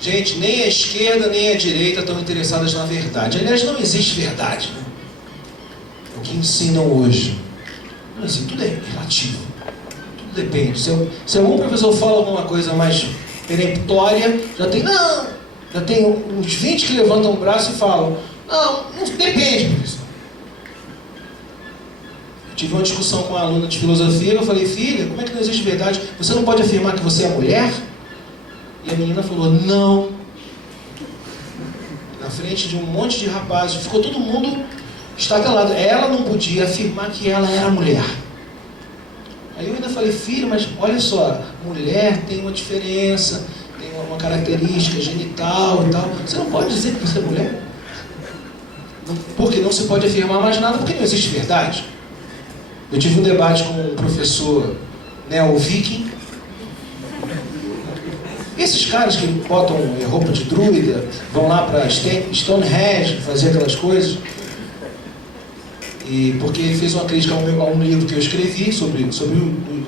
Gente, nem a esquerda nem a direita estão interessadas na verdade. Aliás, não existe verdade, né? O que ensinam hoje. Não existe, tudo é relativo. Tudo depende. Se algum professor fala alguma coisa mais peremptória, já tem uns 20 que levantam o braço e falam: não depende, professor. Eu tive uma discussão com uma aluna de filosofia, eu falei: filha, como é que não existe verdade? Você não pode afirmar que você é mulher? E a menina falou: não. Na frente de um monte de rapazes, ficou todo mundo estatelado. Ela não podia afirmar que ela era mulher. Aí eu ainda falei: filho, mas olha só, mulher tem uma diferença, tem uma característica genital e tal. Você não pode dizer que você é mulher. Porque não se pode afirmar mais nada, porque não existe verdade. Eu tive um debate com um professor neo-viking. Esses caras que botam roupa de druida, vão lá para Stonehenge fazer aquelas coisas. E porque ele fez uma crítica a um livro que eu escrevi sobre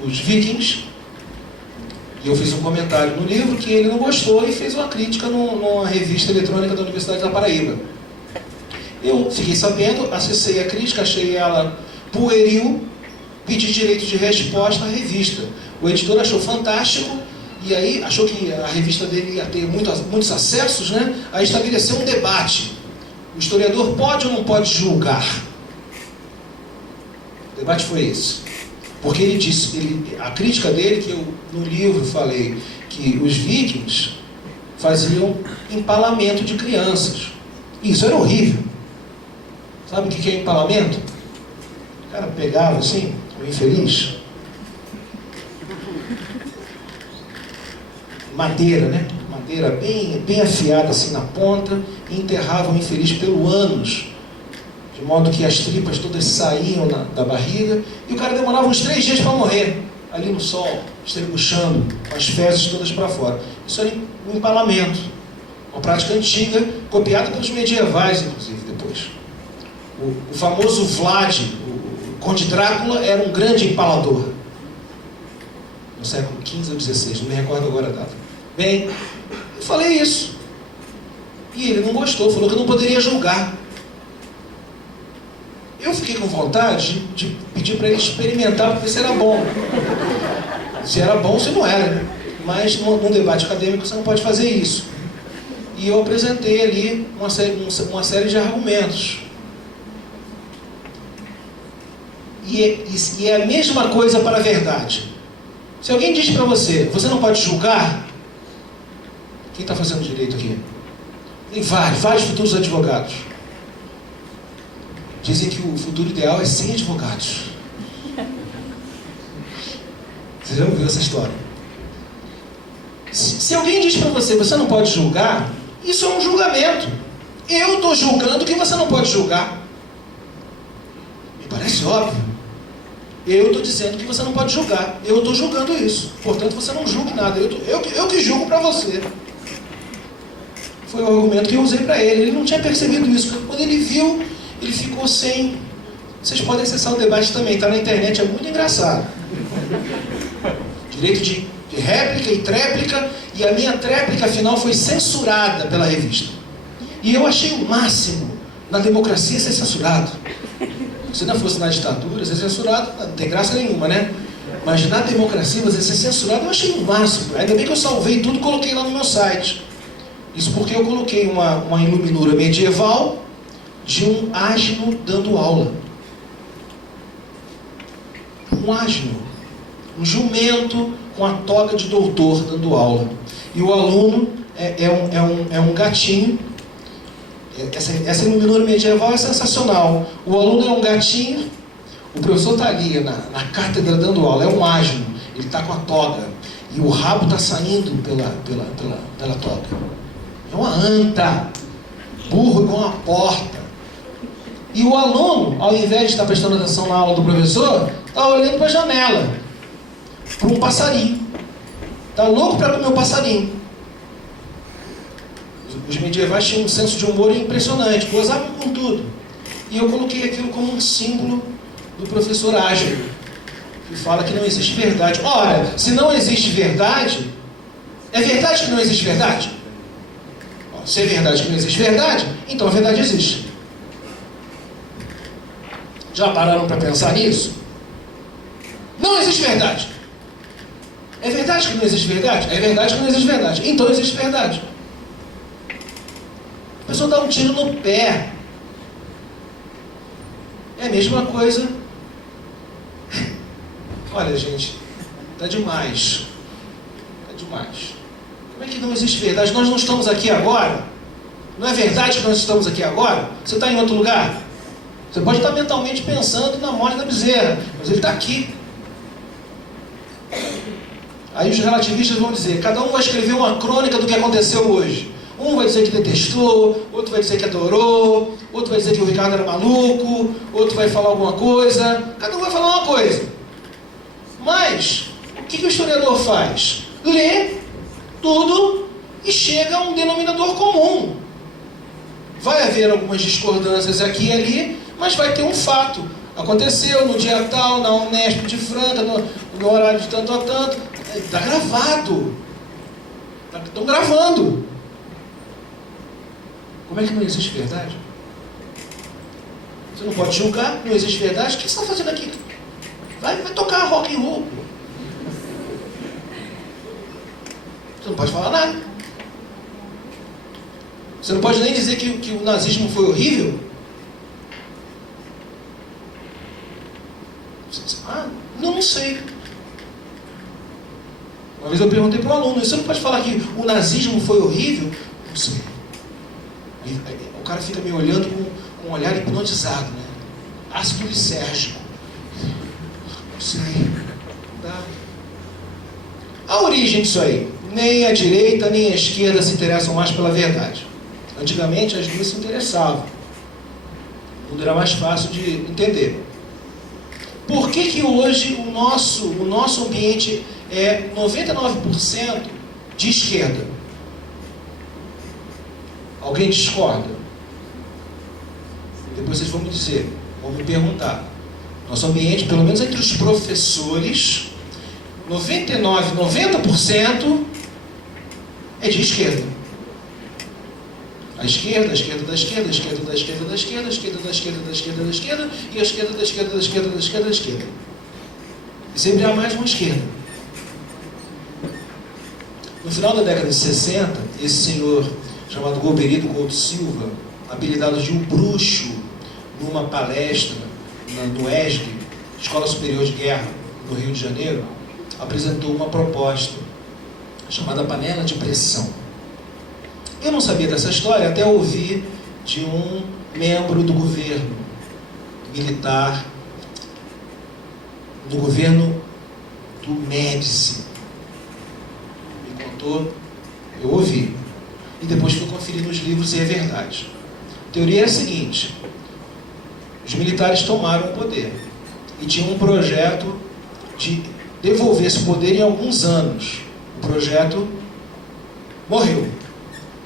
os vikings. E eu fiz um comentário no livro que ele não gostou e fez uma crítica numa revista eletrônica da Universidade da Paraíba. Eu fiquei sabendo, acessei a crítica, achei ela pueril, pedi direito de resposta à revista. O editor achou fantástico. E aí achou que a revista dele ia ter muitos acessos, né? Aí estabeleceu um debate. O historiador pode ou não pode julgar? O debate foi esse. Porque ele disse, a crítica dele, que eu no livro falei, que os vikings faziam empalamento de crianças. Isso era horrível. Sabe o que é empalamento? O cara pegava assim, o infeliz, madeira, né? Madeira bem afiada assim na ponta, e enterrava o infeliz pelo ânus, de modo que as tripas todas saíam da barriga, e o cara demorava uns 3 dias para morrer, ali no sol, estrebuchando, com as fezes todas para fora. Isso era um empalamento, uma prática antiga, copiada pelos medievais, inclusive, depois. O famoso Vlad, o Conde Drácula, era um grande empalador, no século XV ou XVI, não me recordo agora a data. Bem, eu falei isso. E ele não gostou, falou que eu não poderia julgar. Eu fiquei com vontade de pedir para ele experimentar para ver se era bom. Se era bom, se não era. Mas num debate acadêmico você não pode fazer isso. E eu apresentei ali uma série de argumentos. e é a mesma coisa para a verdade. Se alguém diz para você, você não pode julgar, quem está fazendo direito aqui? Tem vários futuros advogados. Dizem que o futuro ideal é sem advogados. Vocês já ouviram essa história? Se alguém diz para você, você não pode julgar, isso é um julgamento. Eu estou julgando que você não pode julgar. Me parece óbvio. Eu estou dizendo que você não pode julgar. Eu estou julgando isso. Portanto, você não julgue nada. Eu que julgo para você. Foi o argumento que eu usei para ele. Ele não tinha percebido isso. Quando ele viu, ele ficou sem... Vocês podem acessar o debate também. Está na internet, é muito engraçado. Direito de réplica e tréplica. E a minha tréplica, afinal, foi censurada pela revista. E eu achei o máximo na democracia ser censurado. Se não fosse na ditadura, ser censurado, não tem graça nenhuma, né? Mas na democracia, você ser censurado, eu achei o máximo. Ainda bem que eu salvei tudo e coloquei lá no meu site. Isso porque eu coloquei uma iluminura medieval de um asno dando aula. Um asno. Um jumento com a toga de doutor dando aula. E o aluno é um gatinho. Essa iluminura medieval é sensacional. O aluno é um gatinho, o professor está ali na cátedra dando aula, é um asno, ele está com a toga, e o rabo está saindo pela toga. É uma anta, burro igual uma porta. E o aluno, ao invés de estar prestando atenção na aula do professor, está olhando para a janela, para um passarinho. Está louco para comer o passarinho. Os medievais tinham um senso de humor impressionante, gozavam com tudo. E eu coloquei aquilo como um símbolo do professor Ágil, que fala que não existe verdade. Ora, se não existe verdade, é verdade que não existe verdade? Se é verdade que não existe verdade, então a verdade existe. Já pararam para pensar nisso? Não existe verdade. É verdade que não existe verdade? É verdade que não existe verdade. Então existe verdade. A pessoa dá um tiro no pé. É a mesma coisa. Olha, gente, tá demais. Tá demais. Como é que não existe verdade? Nós não estamos aqui agora? Não é verdade que nós estamos aqui agora? Você está em outro lugar? Você pode estar mentalmente pensando na morte da bezerra, mas ele está aqui. Aí os relativistas vão dizer, cada um vai escrever uma crônica do que aconteceu hoje. Um vai dizer que detestou, outro vai dizer que adorou, outro vai dizer que o Ricardo era maluco, outro vai falar alguma coisa. Cada um vai falar uma coisa. Mas, o que o historiador faz? Lê tudo e chega a um denominador comum. Vai haver algumas discordâncias aqui e ali, mas vai ter um fato. Aconteceu no dia tal, na Unesp de Franca, no horário de tanto a tanto. Está gravado. Estão gravando. Como é que não existe verdade? Você não pode julgar, não existe verdade. O que você está fazendo aqui? Vai tocar rock and roll. Você não pode falar nada. Você não pode nem dizer que o nazismo foi horrível. Não sei. Uma vez eu perguntei para um aluno, você não pode falar que o nazismo foi horrível? Não sei. O cara fica me olhando com um olhar hipnotizado, né? Ácido lisérgico. Não sei. Tá. A origem disso aí. Nem a direita nem a esquerda se interessam mais pela verdade. Antigamente as duas se interessavam. Tudo era mais fácil de entender. Por que hoje o nosso ambiente é 99% de esquerda? Alguém discorda? Depois vocês vão me dizer, vão me perguntar. Nosso ambiente, pelo menos entre os professores, 90% é de esquerda. A esquerda da esquerda, a esquerda da esquerda, a esquerda da esquerda, a esquerda da esquerda, da esquerda da esquerda, e a esquerda da esquerda, da esquerda, da esquerda, da esquerda. E sempre há mais uma esquerda. No final da década de 60, esse senhor chamado Golbery Couto Silva, apelidado de um bruxo, numa palestra no ESG, Escola Superior de Guerra, no Rio de Janeiro, apresentou uma proposta chamada panela de pressão. Eu não sabia dessa história até ouvir de um membro do governo militar, do governo do Médici. Me contou, eu ouvi. E depois fui conferir nos livros e é verdade. A teoria é a seguinte: os militares tomaram o poder e tinham um projeto de devolver esse poder em alguns anos. O projeto morreu.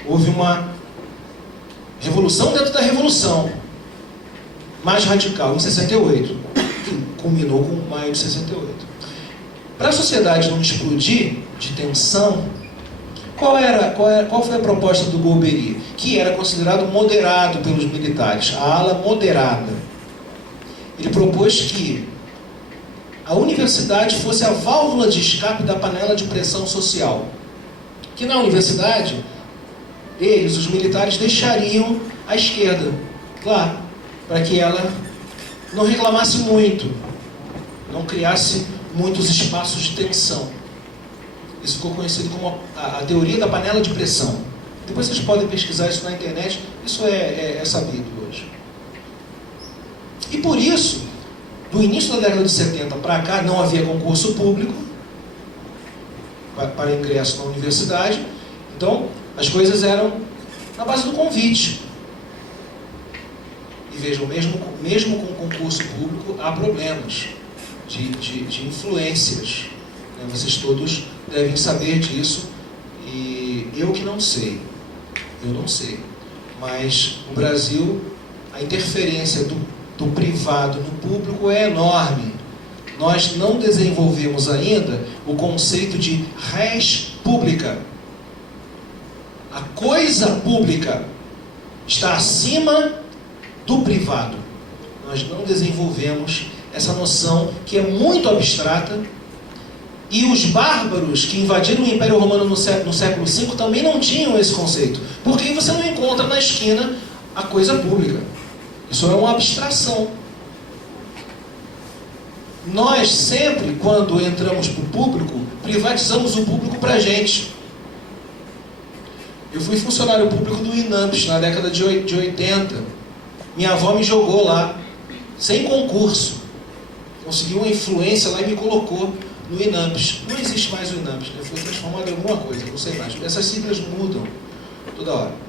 Houve uma revolução dentro da revolução, mais radical, em 68, que culminou com maio de 68. Para a sociedade não explodir de tensão, qual foi a proposta do Golbery? Que era considerado moderado pelos militares, a ala moderada. Ele propôs que a universidade fosse a válvula de escape da panela de pressão social. Que na universidade, eles, os militares, deixariam a esquerda lá, para que ela não reclamasse muito, não criasse muitos espaços de tensão. Isso ficou conhecido como a teoria da panela de pressão. Depois vocês podem pesquisar isso na internet, isso é sabido hoje. E por isso, do início da década de 70 para cá, não havia concurso público para ingresso na universidade. Então, as coisas eram na base do convite. E vejam, mesmo com concurso público, há problemas de influências. Vocês todos devem saber disso. E eu que não sei. Eu não sei. Mas o Brasil, a interferência do privado no público é enorme. Nós não desenvolvemos ainda o conceito de res publica. A coisa pública está acima do privado. Nós não desenvolvemos essa noção que é muito abstrata, e os bárbaros que invadiram o Império Romano no século V também não tinham esse conceito, porque você não encontra na esquina a coisa pública. Isso é uma abstração. Nós sempre, quando entramos para o público, privatizamos o público para a gente. Eu fui funcionário público do INAMPS na década de 80. Minha avó me jogou lá, sem concurso. Conseguiu uma influência lá e me colocou no INAMPS. Não existe mais o INAMPS, né? Foi transformado em alguma coisa, não sei mais. Essas siglas mudam toda hora.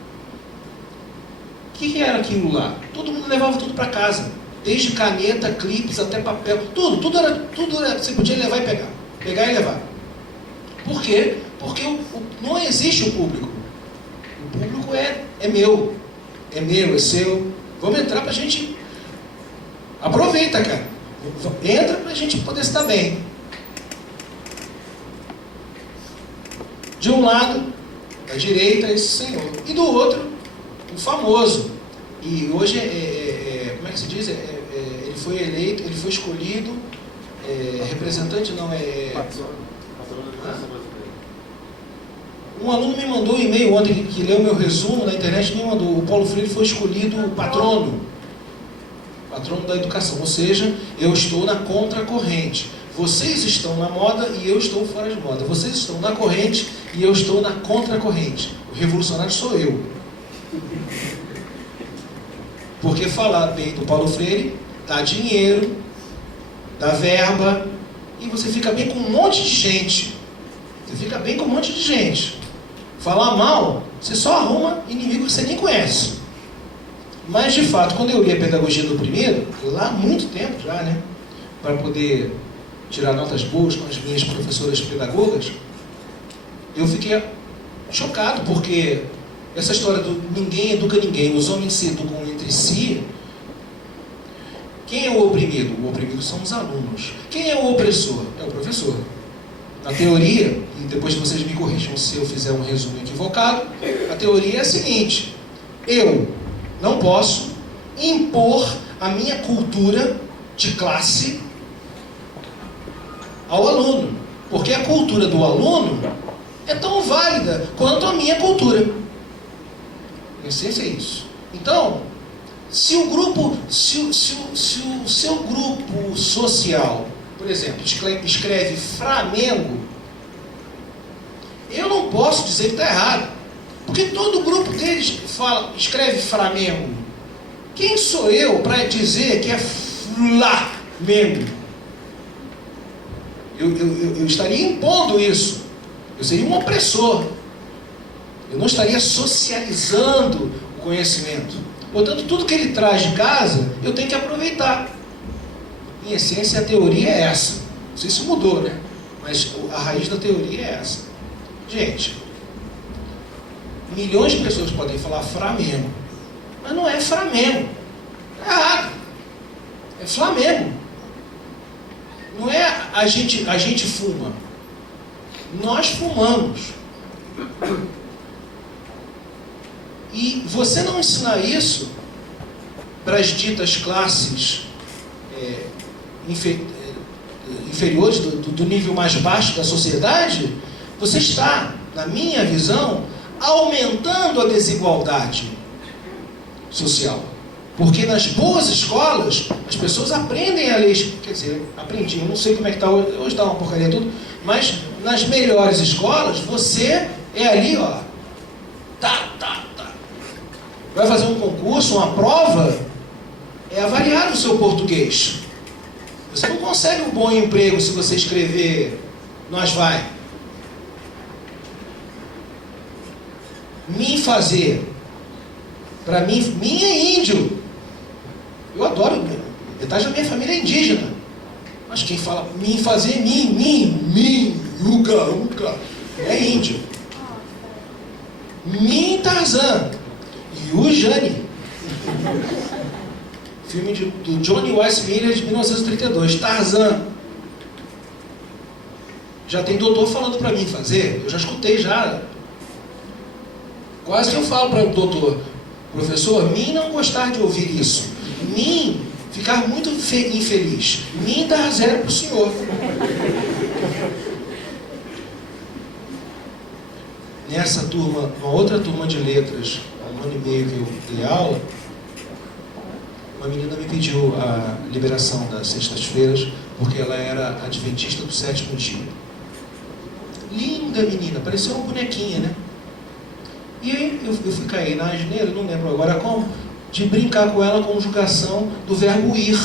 O que era aquilo lá? Todo mundo levava tudo para casa. Desde caneta, clipes, até papel. Tudo era, você podia levar e pegar. Pegar e levar. Por quê? Porque não existe o público. O público é meu. É meu, é seu. Vamos entrar pra gente... Aproveita, cara. Entra pra gente poder estar bem. De um lado, da direita, esse senhor. E do outro, o famoso. E hoje, como é que se diz? Ele foi eleito, ele foi escolhido, representante não, Um aluno me mandou um e-mail ontem, que leu meu resumo na internet, me mandou. O Paulo Freire foi escolhido patrono da educação. Ou seja, eu estou na contracorrente. Vocês estão na moda e eu estou fora de moda. Vocês estão na corrente e eu estou na contracorrente. O revolucionário sou eu. Porque falar bem do Paulo Freire dá dinheiro, dá verba, e você fica bem com um monte de gente. Você fica bem com um monte de gente. Falar mal, você só arruma inimigo que você nem conhece. Mas, de fato, quando eu li a pedagogia do oprimido, lá há muito tempo já, né? Para poder tirar notas boas com as minhas professoras pedagogas, eu fiquei chocado, porque essa história do ninguém educa ninguém, os homens se educam entre si. Quem é o oprimido? O oprimido são os alunos. Quem é o opressor? É o professor. Na teoria, e depois vocês me corrijam se eu fizer um resumo equivocado, a teoria é a seguinte: eu não posso impor a minha cultura de classe ao aluno, porque a cultura do aluno é tão válida quanto a minha cultura. Em essência é isso. Então, Se o seu grupo social, por exemplo, escreve Flamengo, eu não posso dizer que está errado. Porque todo grupo deles escreve Flamengo. Quem sou eu para dizer que é Flamengo? Eu estaria impondo isso. Eu seria um opressor. Eu não estaria socializando o conhecimento. Portanto, tudo que ele traz de casa, eu tenho que aproveitar. Em essência, a teoria é essa. Não sei se mudou, né? Mas a raiz da teoria é essa. Gente, milhões de pessoas podem falar Flamengo, mas não é Flamengo. É errado. É Flamengo. Não é a gente fuma. Nós fumamos. E você não ensinar isso para as ditas classes inferiores do nível mais baixo da sociedade, você está, na minha visão, aumentando a desigualdade social. Porque nas boas escolas, as pessoas aprendem a ler, quer dizer, aprendi, eu não sei como é que está hoje, está uma porcaria tudo, mas nas melhores escolas, você é ali, ó, vai fazer um concurso, uma prova, é avaliado o seu português. Você não consegue um bom emprego se você escrever nós vai. Mim fazer. Para mim é índio. Eu adoro, metade da minha família é indígena. Mas quem fala mim fazer, mim, uga, é índio. Mim Tarzan. E o Jane. Filme do Johnny Weissmuller de 1932, Tarzan. Já tem doutor falando para mim fazer, eu já escutei já. Quase que eu falo para o doutor, professor, mim não gostar de ouvir isso. Mim ficar muito infeliz. Mim dar 0 para o senhor. Nessa turma, uma outra turma de letras, há 1 ano e meio que eu dei aula, uma menina me pediu a liberação das sextas-feiras, porque ela era adventista do 7º dia. Linda menina, parecia uma bonequinha, né? E aí eu fui cair na asneira, não lembro agora como, de brincar com ela a conjugação do verbo ir.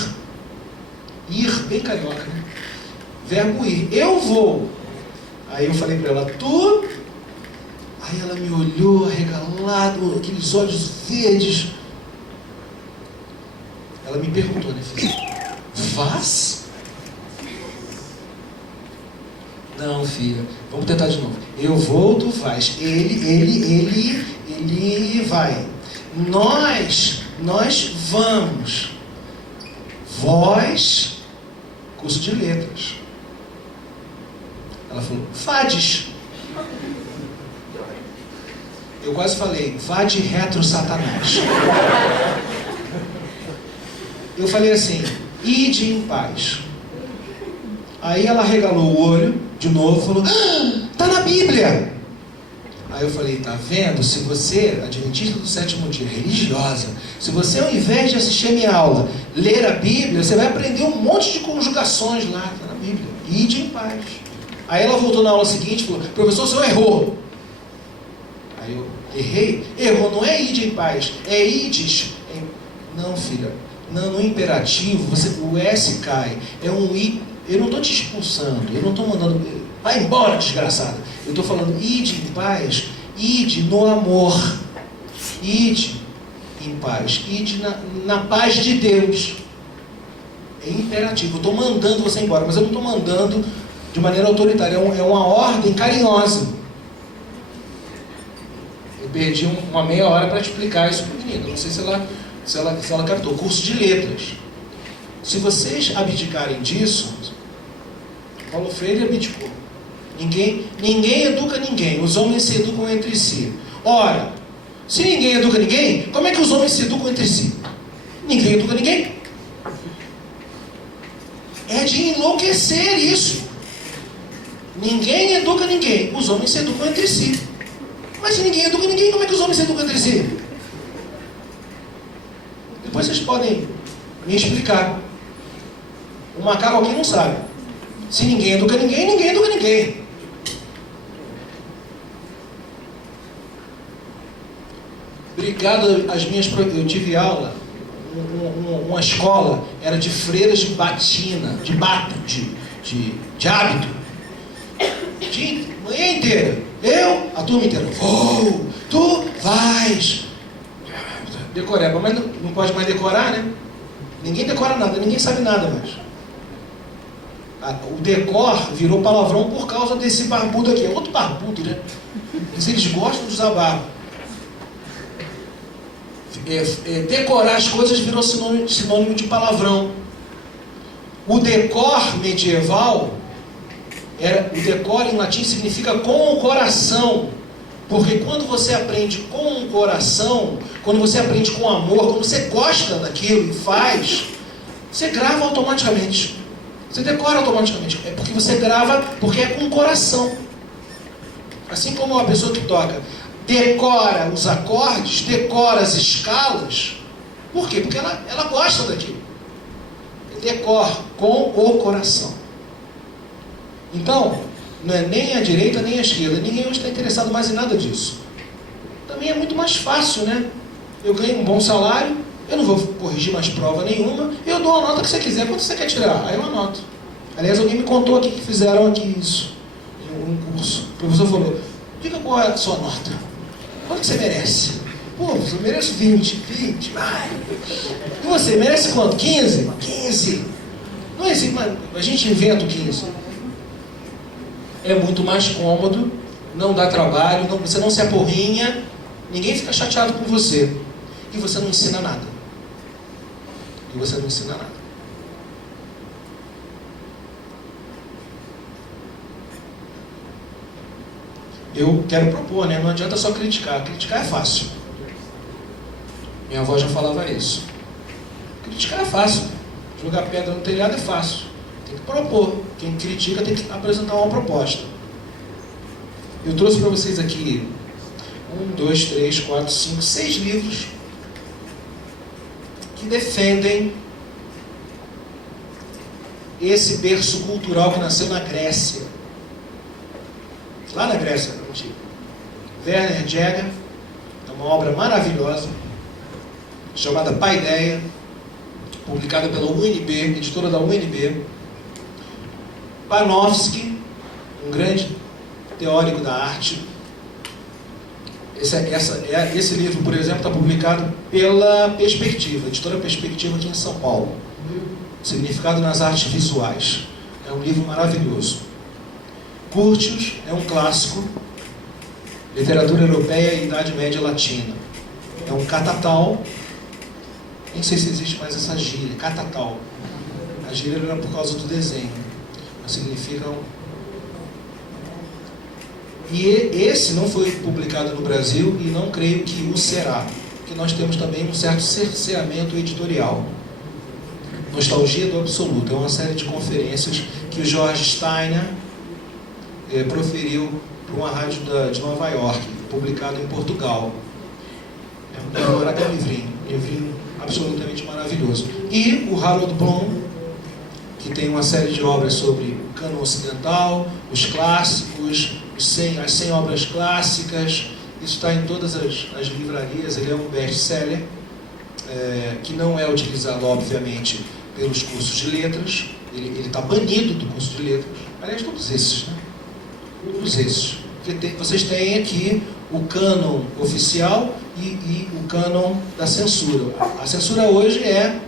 Ir, bem carioca, né? Verbo ir. Eu vou. Aí eu falei para ela, tu? Aí ela me olhou arregalado, aqueles olhos verdes. Ela me perguntou, né, filha? Vás? Não, filha. Vamos tentar de novo. Eu vou, tu vais. Ele vai. Nós vamos. Vós, curso de letras. Ela falou, vades. Eu quase falei, vá de retro Satanás. Eu falei assim, ide em paz. Aí ela regalou o olho, de novo, e falou, tá na Bíblia. Aí eu falei, tá vendo? Se você, adventista do 7º dia, religiosa, se você ao invés de assistir a minha aula, ler a Bíblia, você vai aprender um monte de conjugações lá, tá na Bíblia. Ide em paz. Aí ela voltou na aula seguinte e falou, professor, o senhor errou. Aí eu, errei? Errou, não é ide em paz, é ides. Não, filha, não, no imperativo, o S cai, é um I. Eu não estou te expulsando, eu não estou mandando, vai embora, desgraçado. Eu estou falando, ide em paz, ide no amor, ide em paz, ide na paz de Deus. É imperativo, eu estou mandando você embora, mas eu não estou mandando de maneira autoritária, é uma ordem carinhosa. Eu perdi uma meia hora para explicar isso para a menina, não sei se ela captou. Curso de letras. Se vocês abdicarem disso, Paulo Freire abdicou. Ninguém educa ninguém. Os homens se educam entre si. Ora, se ninguém educa ninguém, como é que os homens se educam entre si? Ninguém educa ninguém. É de enlouquecer isso. Ninguém educa ninguém. Os homens se educam entre si. Mas se ninguém educa ninguém, como é que os homens se educam entre si? Depois Depois vocês podem me explicar. O macaco aqui não sabe. Se ninguém educa ninguém, ninguém educa ninguém. Obrigado às minhas... Eu tive aula, uma escola, era de freiras de batina, de bato, de hábito. Manhã inteira. Eu, a turma inteira. Vou, tu vais. Decoreba, mas não pode mais decorar, né? Ninguém decora nada, ninguém sabe nada mais. O decor virou palavrão por causa desse barbudo aqui. É outro barbudo, né? Mas eles gostam de usar barba. Decorar as coisas virou sinônimo de palavrão. O decor medieval, o decor em latim significa com o coração. Porque quando você aprende com o coração, quando você aprende com amor, quando você gosta daquilo e faz, você grava automaticamente. Você decora automaticamente. É porque você grava, porque é com o coração. Assim como uma pessoa que toca decora os acordes, decora as escalas. Por quê? Porque ela gosta daquilo. Decora com o coração. Então, não é nem a direita nem a esquerda. Ninguém hoje está interessado mais em nada disso. Também é muito mais fácil, né? Eu ganho um bom salário, eu não vou corrigir mais prova nenhuma, eu dou a nota que você quiser. Quanto você quer tirar? Aí eu anoto. Aliás, alguém me contou aqui que fizeram aqui isso, em um curso. O professor falou, diga qual é a sua nota. Quanto que você merece? Pô, eu mereço 20, vai. E você, merece quanto? 15? 15. Não existe, mas a gente inventa o 15. É muito mais cômodo, não dá trabalho, você não se aporrinha, ninguém fica chateado com você. E você não ensina nada. Eu quero propor, né? Não adianta só criticar. Criticar é fácil. Minha avó já falava isso. Criticar é fácil. Jogar pedra no telhado é fácil. Tem que propor. Quem critica tem que apresentar uma proposta. Eu trouxe para vocês aqui 1, 2, 3, 4, 5, 6 livros que defendem esse berço cultural que nasceu na Grécia. Lá na Grécia antiga. Werner Jäger, é uma obra maravilhosa, chamada Paideia, publicada pela UNB, editora da UNB. Panofsky, um grande teórico da arte. Esse livro, por exemplo, está publicado pela Perspectiva, editora Perspectiva aqui em São Paulo. Significado nas artes visuais. É um livro maravilhoso. Curtius é um clássico, literatura europeia e Idade Média Latina. É um catatal, nem sei se existe mais essa gíria, catatal. A gíria era por causa do desenho, mas significa E esse não foi publicado no Brasil e não creio que o será, porque nós temos também um certo cerceamento editorial. Nostalgia do Absoluto é uma série de conferências que o George Steiner proferiu para uma rádio de Nova York, publicado em Portugal. É um livrinho absolutamente maravilhoso. E o Harold Bloom, que tem uma série de obras sobre o cânon ocidental, os clássicos, as 100 obras clássicas. Isso está em todas as livrarias. Ele é um best-seller, que não é utilizado, obviamente, pelos cursos de letras. Ele está banido do curso de letras. Aliás, todos esses, né? Todos esses. Vocês têm aqui o cânon oficial e o cânon da censura. A censura hoje é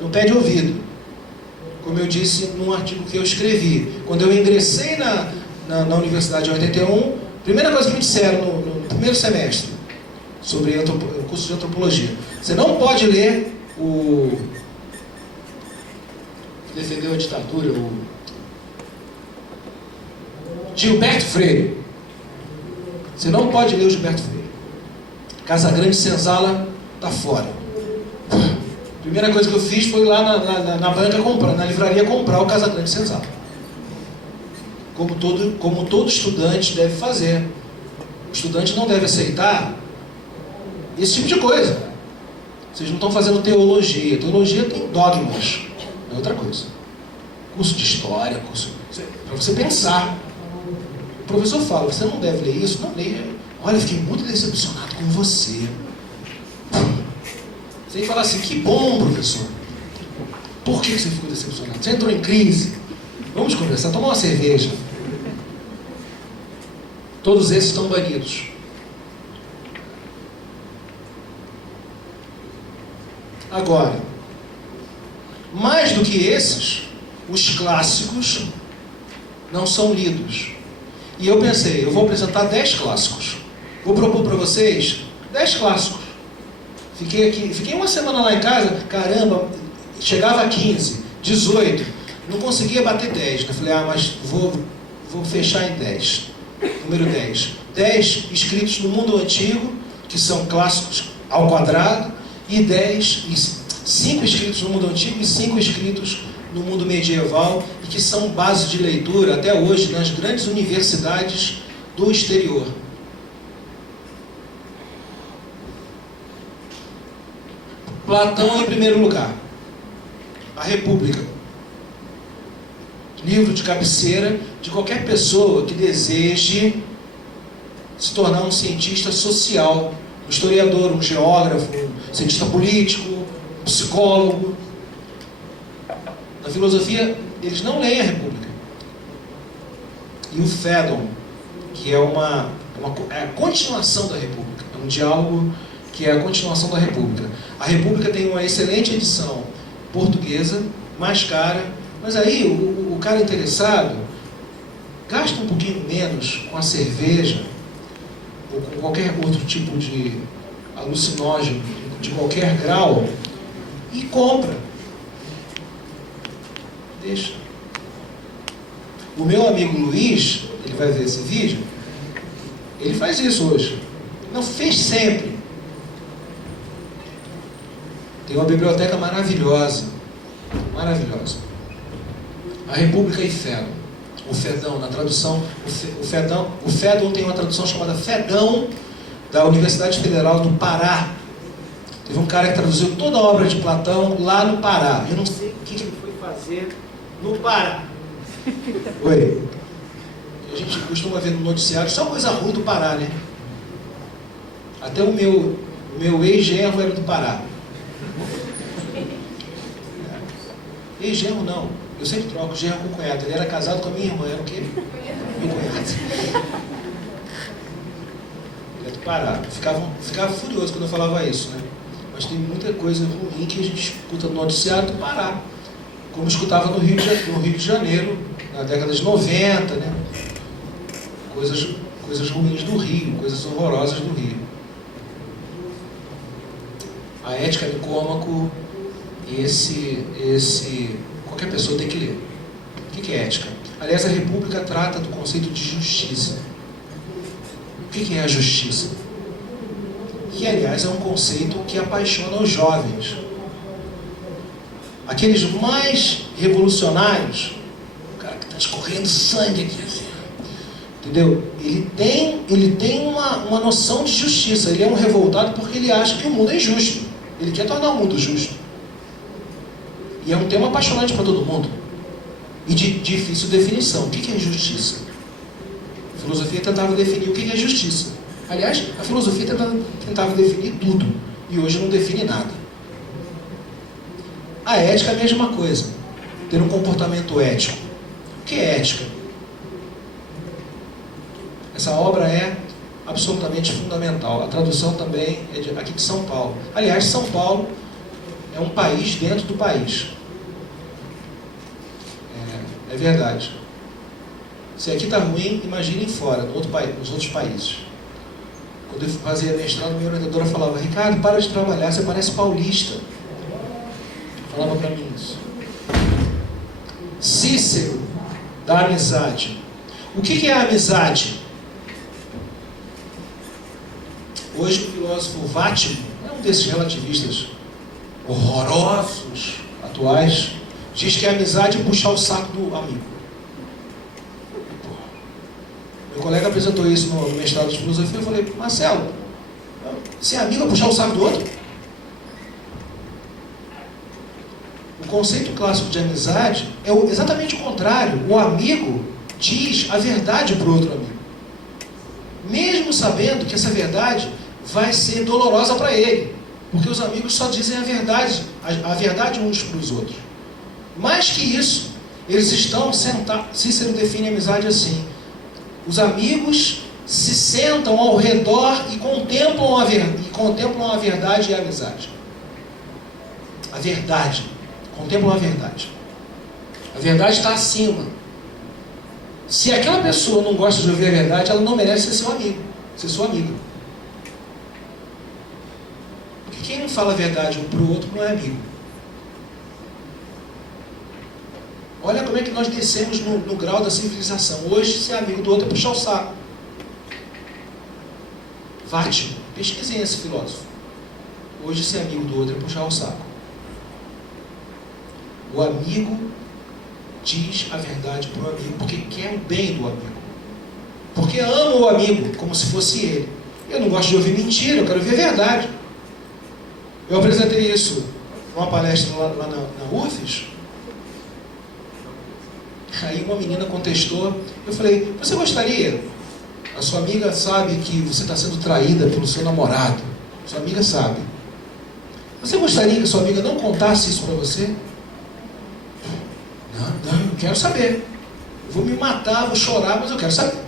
no pé de ouvido. Como eu disse num artigo que eu escrevi. Quando eu ingressei na universidade em 81, a primeira coisa que me disseram no primeiro semestre, sobre o curso de antropologia, você não pode ler o que defendeu a ditadura, o Gilberto Freire. Você não pode ler o Gilberto Freire. Casagrande Senzala está fora. A primeira coisa que eu fiz foi lá na banca comprar, na livraria comprar o Casagrande Senzala. Como todo estudante deve fazer. O estudante não deve aceitar esse tipo de coisa. Vocês não estão fazendo teologia. Teologia tem dogmas, é outra coisa. Curso de história, curso para você pensar. O professor fala, você não deve ler isso, não leia. Olha, eu fiquei muito decepcionado com você. Você tem que falar assim, que bom, professor. Por que você ficou decepcionado? Você entrou em crise? Vamos conversar, tomar uma cerveja. Todos esses estão banidos. Agora, mais do que esses, os clássicos não são lidos. E eu pensei, eu vou apresentar 10 clássicos. Vou propor para vocês 10 clássicos. Fiquei uma semana lá em casa, caramba, chegava a 15, 18, não conseguia bater 10. Eu falei, mas vou fechar em 10. Número 10. 10 escritos no mundo antigo, que são clássicos ao quadrado, e 5 escritos no mundo antigo e 5 escritos no mundo medieval, e que são base de leitura até hoje nas grandes universidades do exterior. Platão em primeiro lugar. A República. Livro de cabeceira de qualquer pessoa que deseje se tornar um cientista social, um historiador, um geógrafo, um cientista político, um psicólogo. Na filosofia, eles não leem a República. E o Fédon, que é a continuação da República, é um diálogo que é a continuação da República. A República tem uma excelente edição portuguesa, mais cara, mas aí o cara interessado gasta um pouquinho menos com a cerveja ou com qualquer outro tipo de alucinógeno de qualquer grau e compra. Deixa. O meu amigo Luiz, ele vai ver esse vídeo, ele faz isso hoje. Não fez sempre. Tem uma biblioteca maravilhosa. Maravilhosa. A República e Fédon. O Fédon, na tradução, o Fédon tem uma tradução chamada Fédão, da Universidade Federal do Pará. Teve um cara que traduziu toda a obra de Platão lá no Pará. Eu não sei o que ele foi fazer no Pará. Oi. A gente costuma ver no noticiário só coisa ruim do Pará, né? Até o meu ex-genro era do Pará. Ex-genro não. Eu sempre troco genro com cunhado. Ele era casado com a minha irmã. Era o quê? Meu cunhado. Ele é do Pará. Ficava furioso quando eu falava isso, né? Mas tem muita coisa ruim que a gente escuta no noticiário do Pará. Como escutava no Rio de Janeiro, na década de 90, né? Coisas ruins do Rio, coisas horrorosas do Rio. A Ética Nicômaco, qualquer pessoa tem que ler. O que é ética? Aliás, a República trata do conceito de justiça. O que é a justiça? Que, aliás, é um conceito que apaixona os jovens. Aqueles mais revolucionários, o cara que está escorrendo sangue aqui, entendeu? Ele tem uma noção de justiça. Ele é um revoltado porque ele acha que o mundo é injusto. Ele quer tornar o mundo justo. E é um tema apaixonante para todo mundo. E de difícil definição. O que é justiça? A filosofia tentava definir o que é justiça. Aliás, a filosofia tentava definir tudo. E hoje não define nada. A ética é a mesma coisa. Ter um comportamento ético. O que é ética? Essa obra é absolutamente fundamental. A tradução também é aqui de São Paulo. Aliás, São Paulo é um país dentro do país. É verdade. Se aqui está ruim, imaginem fora, nos outros países. Quando eu fazia mestrado, minha orientadora falava: Ricardo, para de trabalhar, você parece paulista. Falava para mim isso. Cícero, da amizade. O que é a amizade? Hoje o filósofo Vátimo é um desses relativistas horrorosos atuais, diz que a amizade é puxar o saco do amigo. Meu colega apresentou isso no mestrado de filosofia. Eu falei: Marcelo, se é amigo é puxar o saco do outro? O conceito clássico de amizade é exatamente o contrário. O amigo diz a verdade para o outro amigo, mesmo sabendo que essa verdade vai ser dolorosa para ele, porque os amigos só dizem a verdade uns para os outros. Mais que isso, eles estão sentados. Cícero define a amizade assim: os amigos se sentam ao redor e contemplam a verdade e a amizade. A verdade. Contemplam a verdade. A verdade está acima. Se aquela pessoa não gosta de ouvir a verdade, ela não merece ser seu amigo, ser sua amiga. Porque quem não fala a verdade um para o outro não é amigo. Olha como é que nós descemos no grau da civilização. Hoje, ser amigo do outro é puxar o saco. Vátimo, pesquisem esse filósofo. Hoje, ser amigo do outro é puxar o saco. O amigo diz a verdade para o amigo porque quer o bem do amigo. Porque ama o amigo como se fosse ele. Eu não gosto de ouvir mentira, eu quero ouvir a verdade. Eu apresentei isso numa palestra lá na UFES. Aí uma menina contestou. Eu falei: você gostaria? A sua amiga sabe que você está sendo traída pelo seu namorado. Sua amiga sabe. Você gostaria que a sua amiga não contasse isso para você? Não, eu quero saber. Eu vou me matar, vou chorar, mas eu quero saber.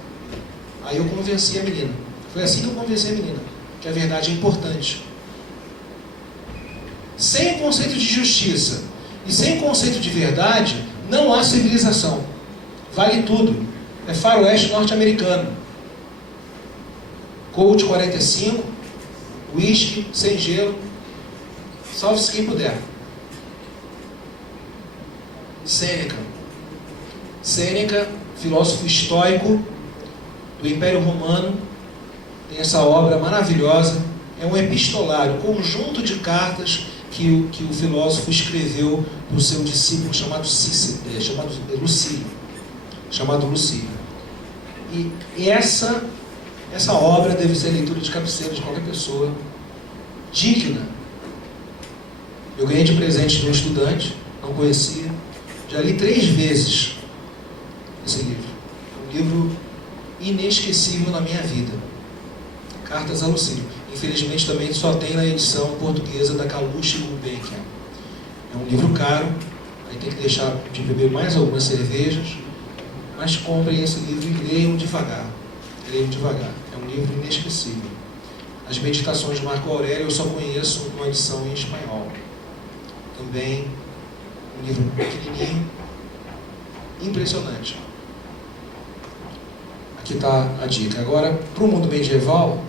Aí eu convenci a menina. Foi assim que eu convenci a menina, que a verdade é importante. Sem o conceito de justiça e sem o conceito de verdade, não há civilização. Vale tudo. É faroeste norte-americano. Colt 45, whisky, sem gelo. Salve-se quem puder. Sêneca, filósofo estoico do Império Romano, tem essa obra maravilhosa. É um epistolário, conjunto de cartas que o filósofo escreveu para o seu discípulo chamado Lucílio. E essa obra deve ser leitura de cabeceira de qualquer pessoa digna. Eu ganhei de presente de um estudante, não conhecia. Já li 3 vezes esse livro. Um livro inesquecível na minha vida. Cartas a Lucílio. Infelizmente também só tem na edição portuguesa da Kalush Gulbenkian. É um livro caro, aí tem que deixar de beber mais algumas cervejas, mas comprem esse livro e leiam devagar. Leiam devagar. É um livro inesquecível. As Meditações de Marco Aurélio eu só conheço uma edição em espanhol. Também um livro pequenininho, impressionante. Aqui está a dica. Agora, para o mundo medieval,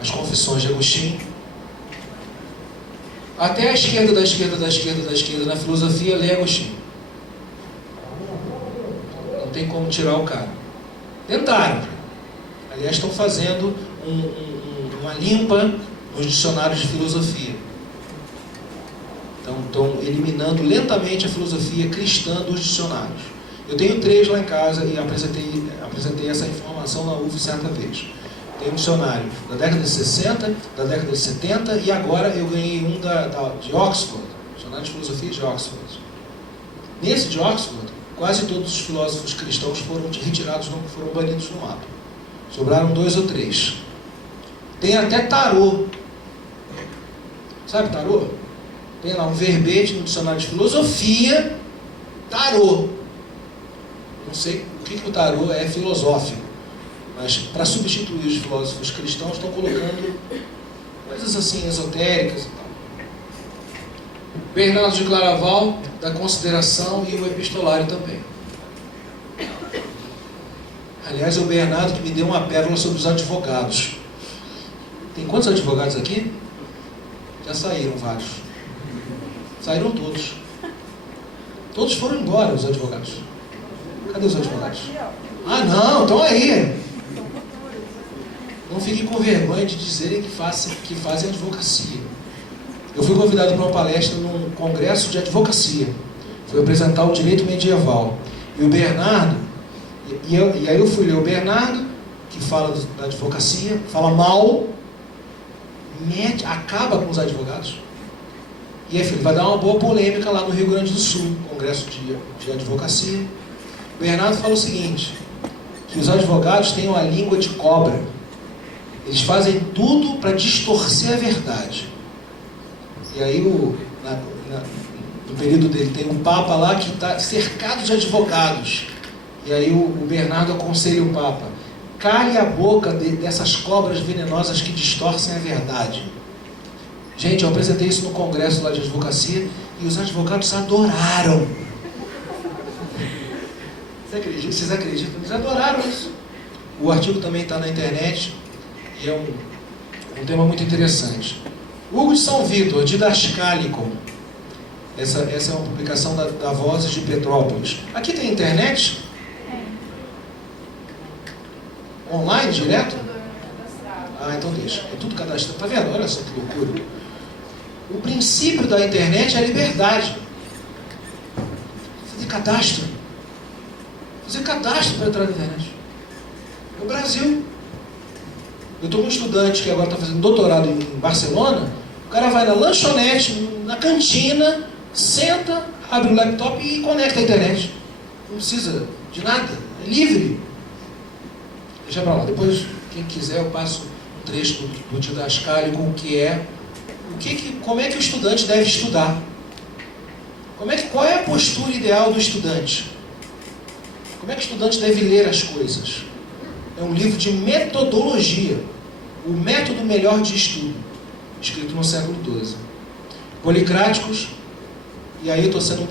as Confissões de Agostinho. Até a esquerda da esquerda da esquerda da esquerda na filosofia lê Agostinho. Não tem como tirar o cara. Tentaram. Aliás, estão fazendo uma limpa nos dicionários de filosofia. Então, estão eliminando lentamente a filosofia cristã dos dicionários. Eu tenho 3 lá em casa e apresentei essa informação na UF certa vez. Tem um dicionário da década de 60, da década de 70 e agora eu ganhei um de Oxford, dicionário de filosofia de Oxford. Nesse de Oxford, quase todos os filósofos cristãos foram retirados, foram banidos no mapa. Sobraram 2 ou 3. Tem até tarô. Sabe tarô? Tem lá um verbete no dicionário de filosofia, tarô. Não sei o que o tarô é filosófico, mas para substituir os filósofos cristãos estão colocando coisas assim esotéricas e tal. Bernardo de Claraval, da Consideração, e o Epistolário também. Aliás, é o Bernardo que me deu uma pérola sobre os advogados. Tem quantos advogados aqui? Já saíram vários. Saíram todos. Todos foram embora, os advogados. Cadê os advogados? Ah, não, estão aí. Não fiquem com vergonha de dizerem que fazem advocacia. Eu fui convidado para uma palestra num congresso de advocacia. Fui apresentar o direito medieval. E o Bernardo, e aí eu fui ler o Bernardo, que fala da advocacia, fala mal, acaba com os advogados. E enfim, vai dar uma boa polêmica lá no Rio Grande do Sul, Congresso de Advocacia. O Bernardo fala o seguinte, que os advogados têm uma língua de cobra. Eles fazem tudo para distorcer a verdade. E aí, no período dele, tem um Papa lá que está cercado de advogados. E aí o Bernardo aconselha o Papa, cale a boca dessas cobras venenosas que distorcem a verdade. Gente, eu apresentei isso no congresso lá de advocacia e os advogados adoraram. Vocês acreditam? Eles adoraram isso. O artigo também está na internet e é um tema muito interessante. Hugo de São Vitor, Didascalicon. Essa é uma publicação da Vozes de Petrópolis. Aqui tem internet? Online, direto? Ah, então deixa. É tudo cadastrado. Tá vendo? Olha só que loucura. O princípio da internet é a liberdade. Fazer cadastro. Fazer cadastro para entrar na internet. No Brasil. Eu estou com um estudante que agora está fazendo doutorado em Barcelona. O cara vai na lanchonete, na cantina, senta, abre o laptop e conecta a internet. Não precisa de nada. É livre. Deixa para lá. Depois, quem quiser, eu passo um trecho do Didascálico, com o que é, como é que o estudante deve estudar. Qual é a postura ideal do estudante? Como é que o estudante deve ler as coisas? É um livro de metodologia, o método melhor de estudo, escrito no século XII. Policráticos, e aí eu estou sendo um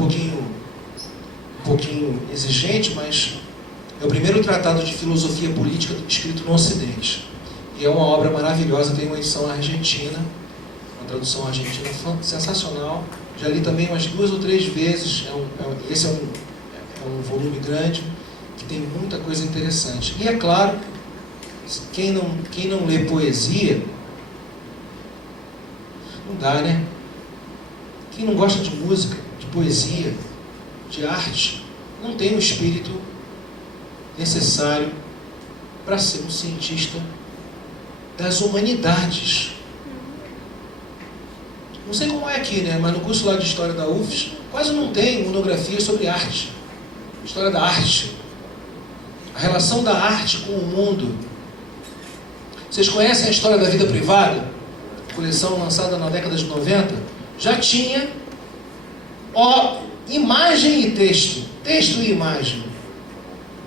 pouquinho exigente, mas é o primeiro tratado de filosofia política escrito no Ocidente. E é uma obra maravilhosa, tem uma edição argentina, uma tradução argentina sensacional. Já li também umas 2 ou 3 vezes, esse é um volume grande, que tem muita coisa interessante. E é claro, quem não lê poesia, não dá, né? Quem não gosta de música, de poesia, de arte, não tem o espírito necessário para ser um cientista das humanidades. Não sei como é aqui, né? Mas no curso lá de História da UFES, quase não tem monografia sobre arte. História da arte. A relação da arte com o mundo. Vocês conhecem a História da Vida Privada? Coleção lançada na década de 90. Já tinha imagem e texto. Texto e imagem.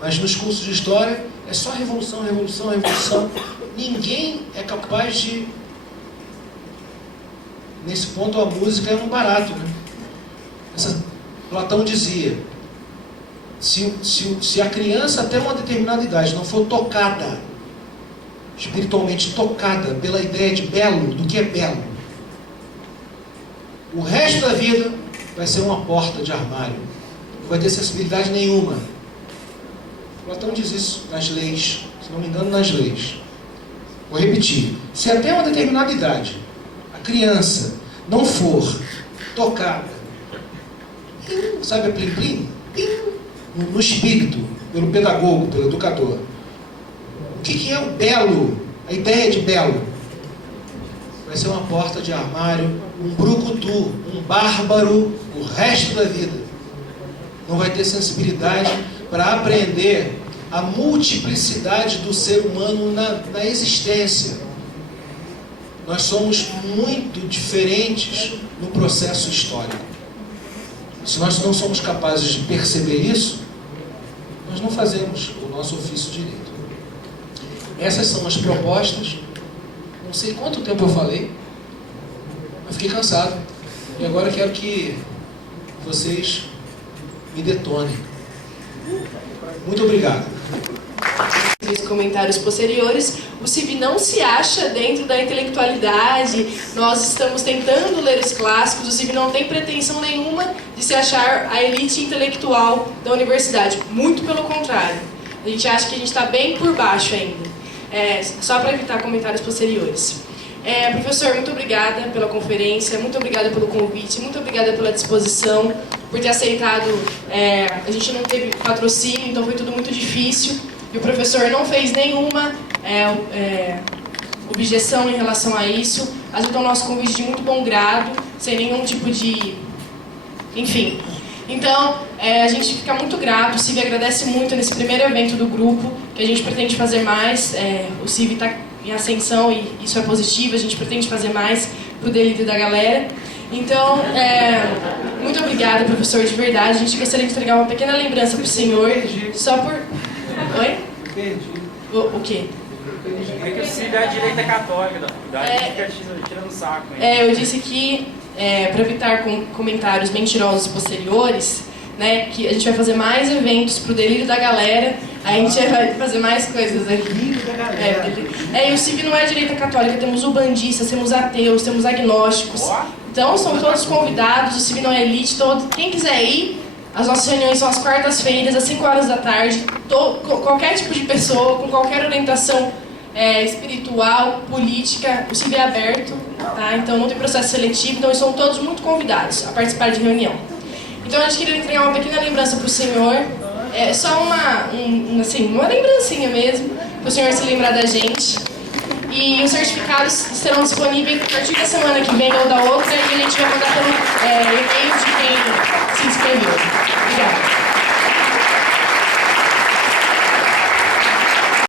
Mas nos cursos de História é só revolução, revolução, revolução. Ninguém é capaz de... Nesse ponto a música é um barato, né? Platão dizia, se a criança até uma determinada idade não for tocada, espiritualmente tocada pela ideia de belo, do que é belo, o resto da vida vai ser uma porta de armário. Não vai ter sensibilidade nenhuma. Platão diz isso nas leis, se não me engano, nas leis. Vou repetir. Se até uma determinada idade a criança não for tocada, sabe a plim-plim? No espírito, pelo pedagogo, pelo educador. O que é o belo? A ideia de belo? Vai ser uma porta de armário, um brucutu, um bárbaro o resto da vida. Não vai ter sensibilidade para aprender a multiplicidade do ser humano na existência. Nós somos muito diferentes no processo histórico. Se nós não somos capazes de perceber isso, nós não fazemos o nosso ofício direito. Essas são as propostas. Não sei quanto tempo eu falei, mas fiquei cansado. E agora quero que vocês me detonem. Muito obrigado. Nos comentários posteriores, o CIV não se acha dentro da intelectualidade. Nós estamos tentando ler os clássicos. O CIV não tem pretensão nenhuma de se achar a elite intelectual da universidade. Muito pelo contrário. A gente acha que a gente está bem por baixo ainda. Só para evitar comentários posteriores. Professor, muito obrigada pela conferência, muito obrigada pelo convite, muito obrigada pela disposição, por ter aceitado. A gente não teve patrocínio, então foi tudo muito difícil. E o professor não fez nenhuma objeção em relação a isso. Aceitou o nosso convite de muito bom grado. sem nenhum tipo de... Enfim. Então, a gente fica muito grato, o CIV agradece muito nesse primeiro evento do grupo, que a gente pretende fazer mais, o CIV está em ascensão e isso é positivo, a gente pretende fazer mais para o delivery da galera. Então, muito obrigada, professor, de verdade. A gente gostaria de entregar uma pequena lembrança para o senhor, só por... Oi? Perdi. O quê? É que o CIV é a direita católica da faculdade, a gente fica tirando saco. Hein? Eu disse que, para evitar comentários mentirosos posteriores, né, que a gente vai fazer mais eventos pro delírio da galera, a gente vai fazer mais coisas aqui. Delírio da galera. E o CIV não é a direita católica, temos ubandistas, temos ateus, temos agnósticos. Então são todos convidados, o CIV não é elite, quem quiser ir, as nossas reuniões são às quartas-feiras, às 5 horas da tarde, qualquer tipo de pessoa, com qualquer orientação espiritual, política, o CIV é aberto, tá? Então não tem processo seletivo, então eles são todos muito convidados a participar de reunião. Então a gente queria entregar uma pequena lembrança para o senhor, só uma lembrancinha mesmo, para o senhor se lembrar da gente. E os certificados serão disponíveis a partir da semana que vem ou da outra, e a gente vai mandar pelo e-mail de quem se inscreveu. Obrigada.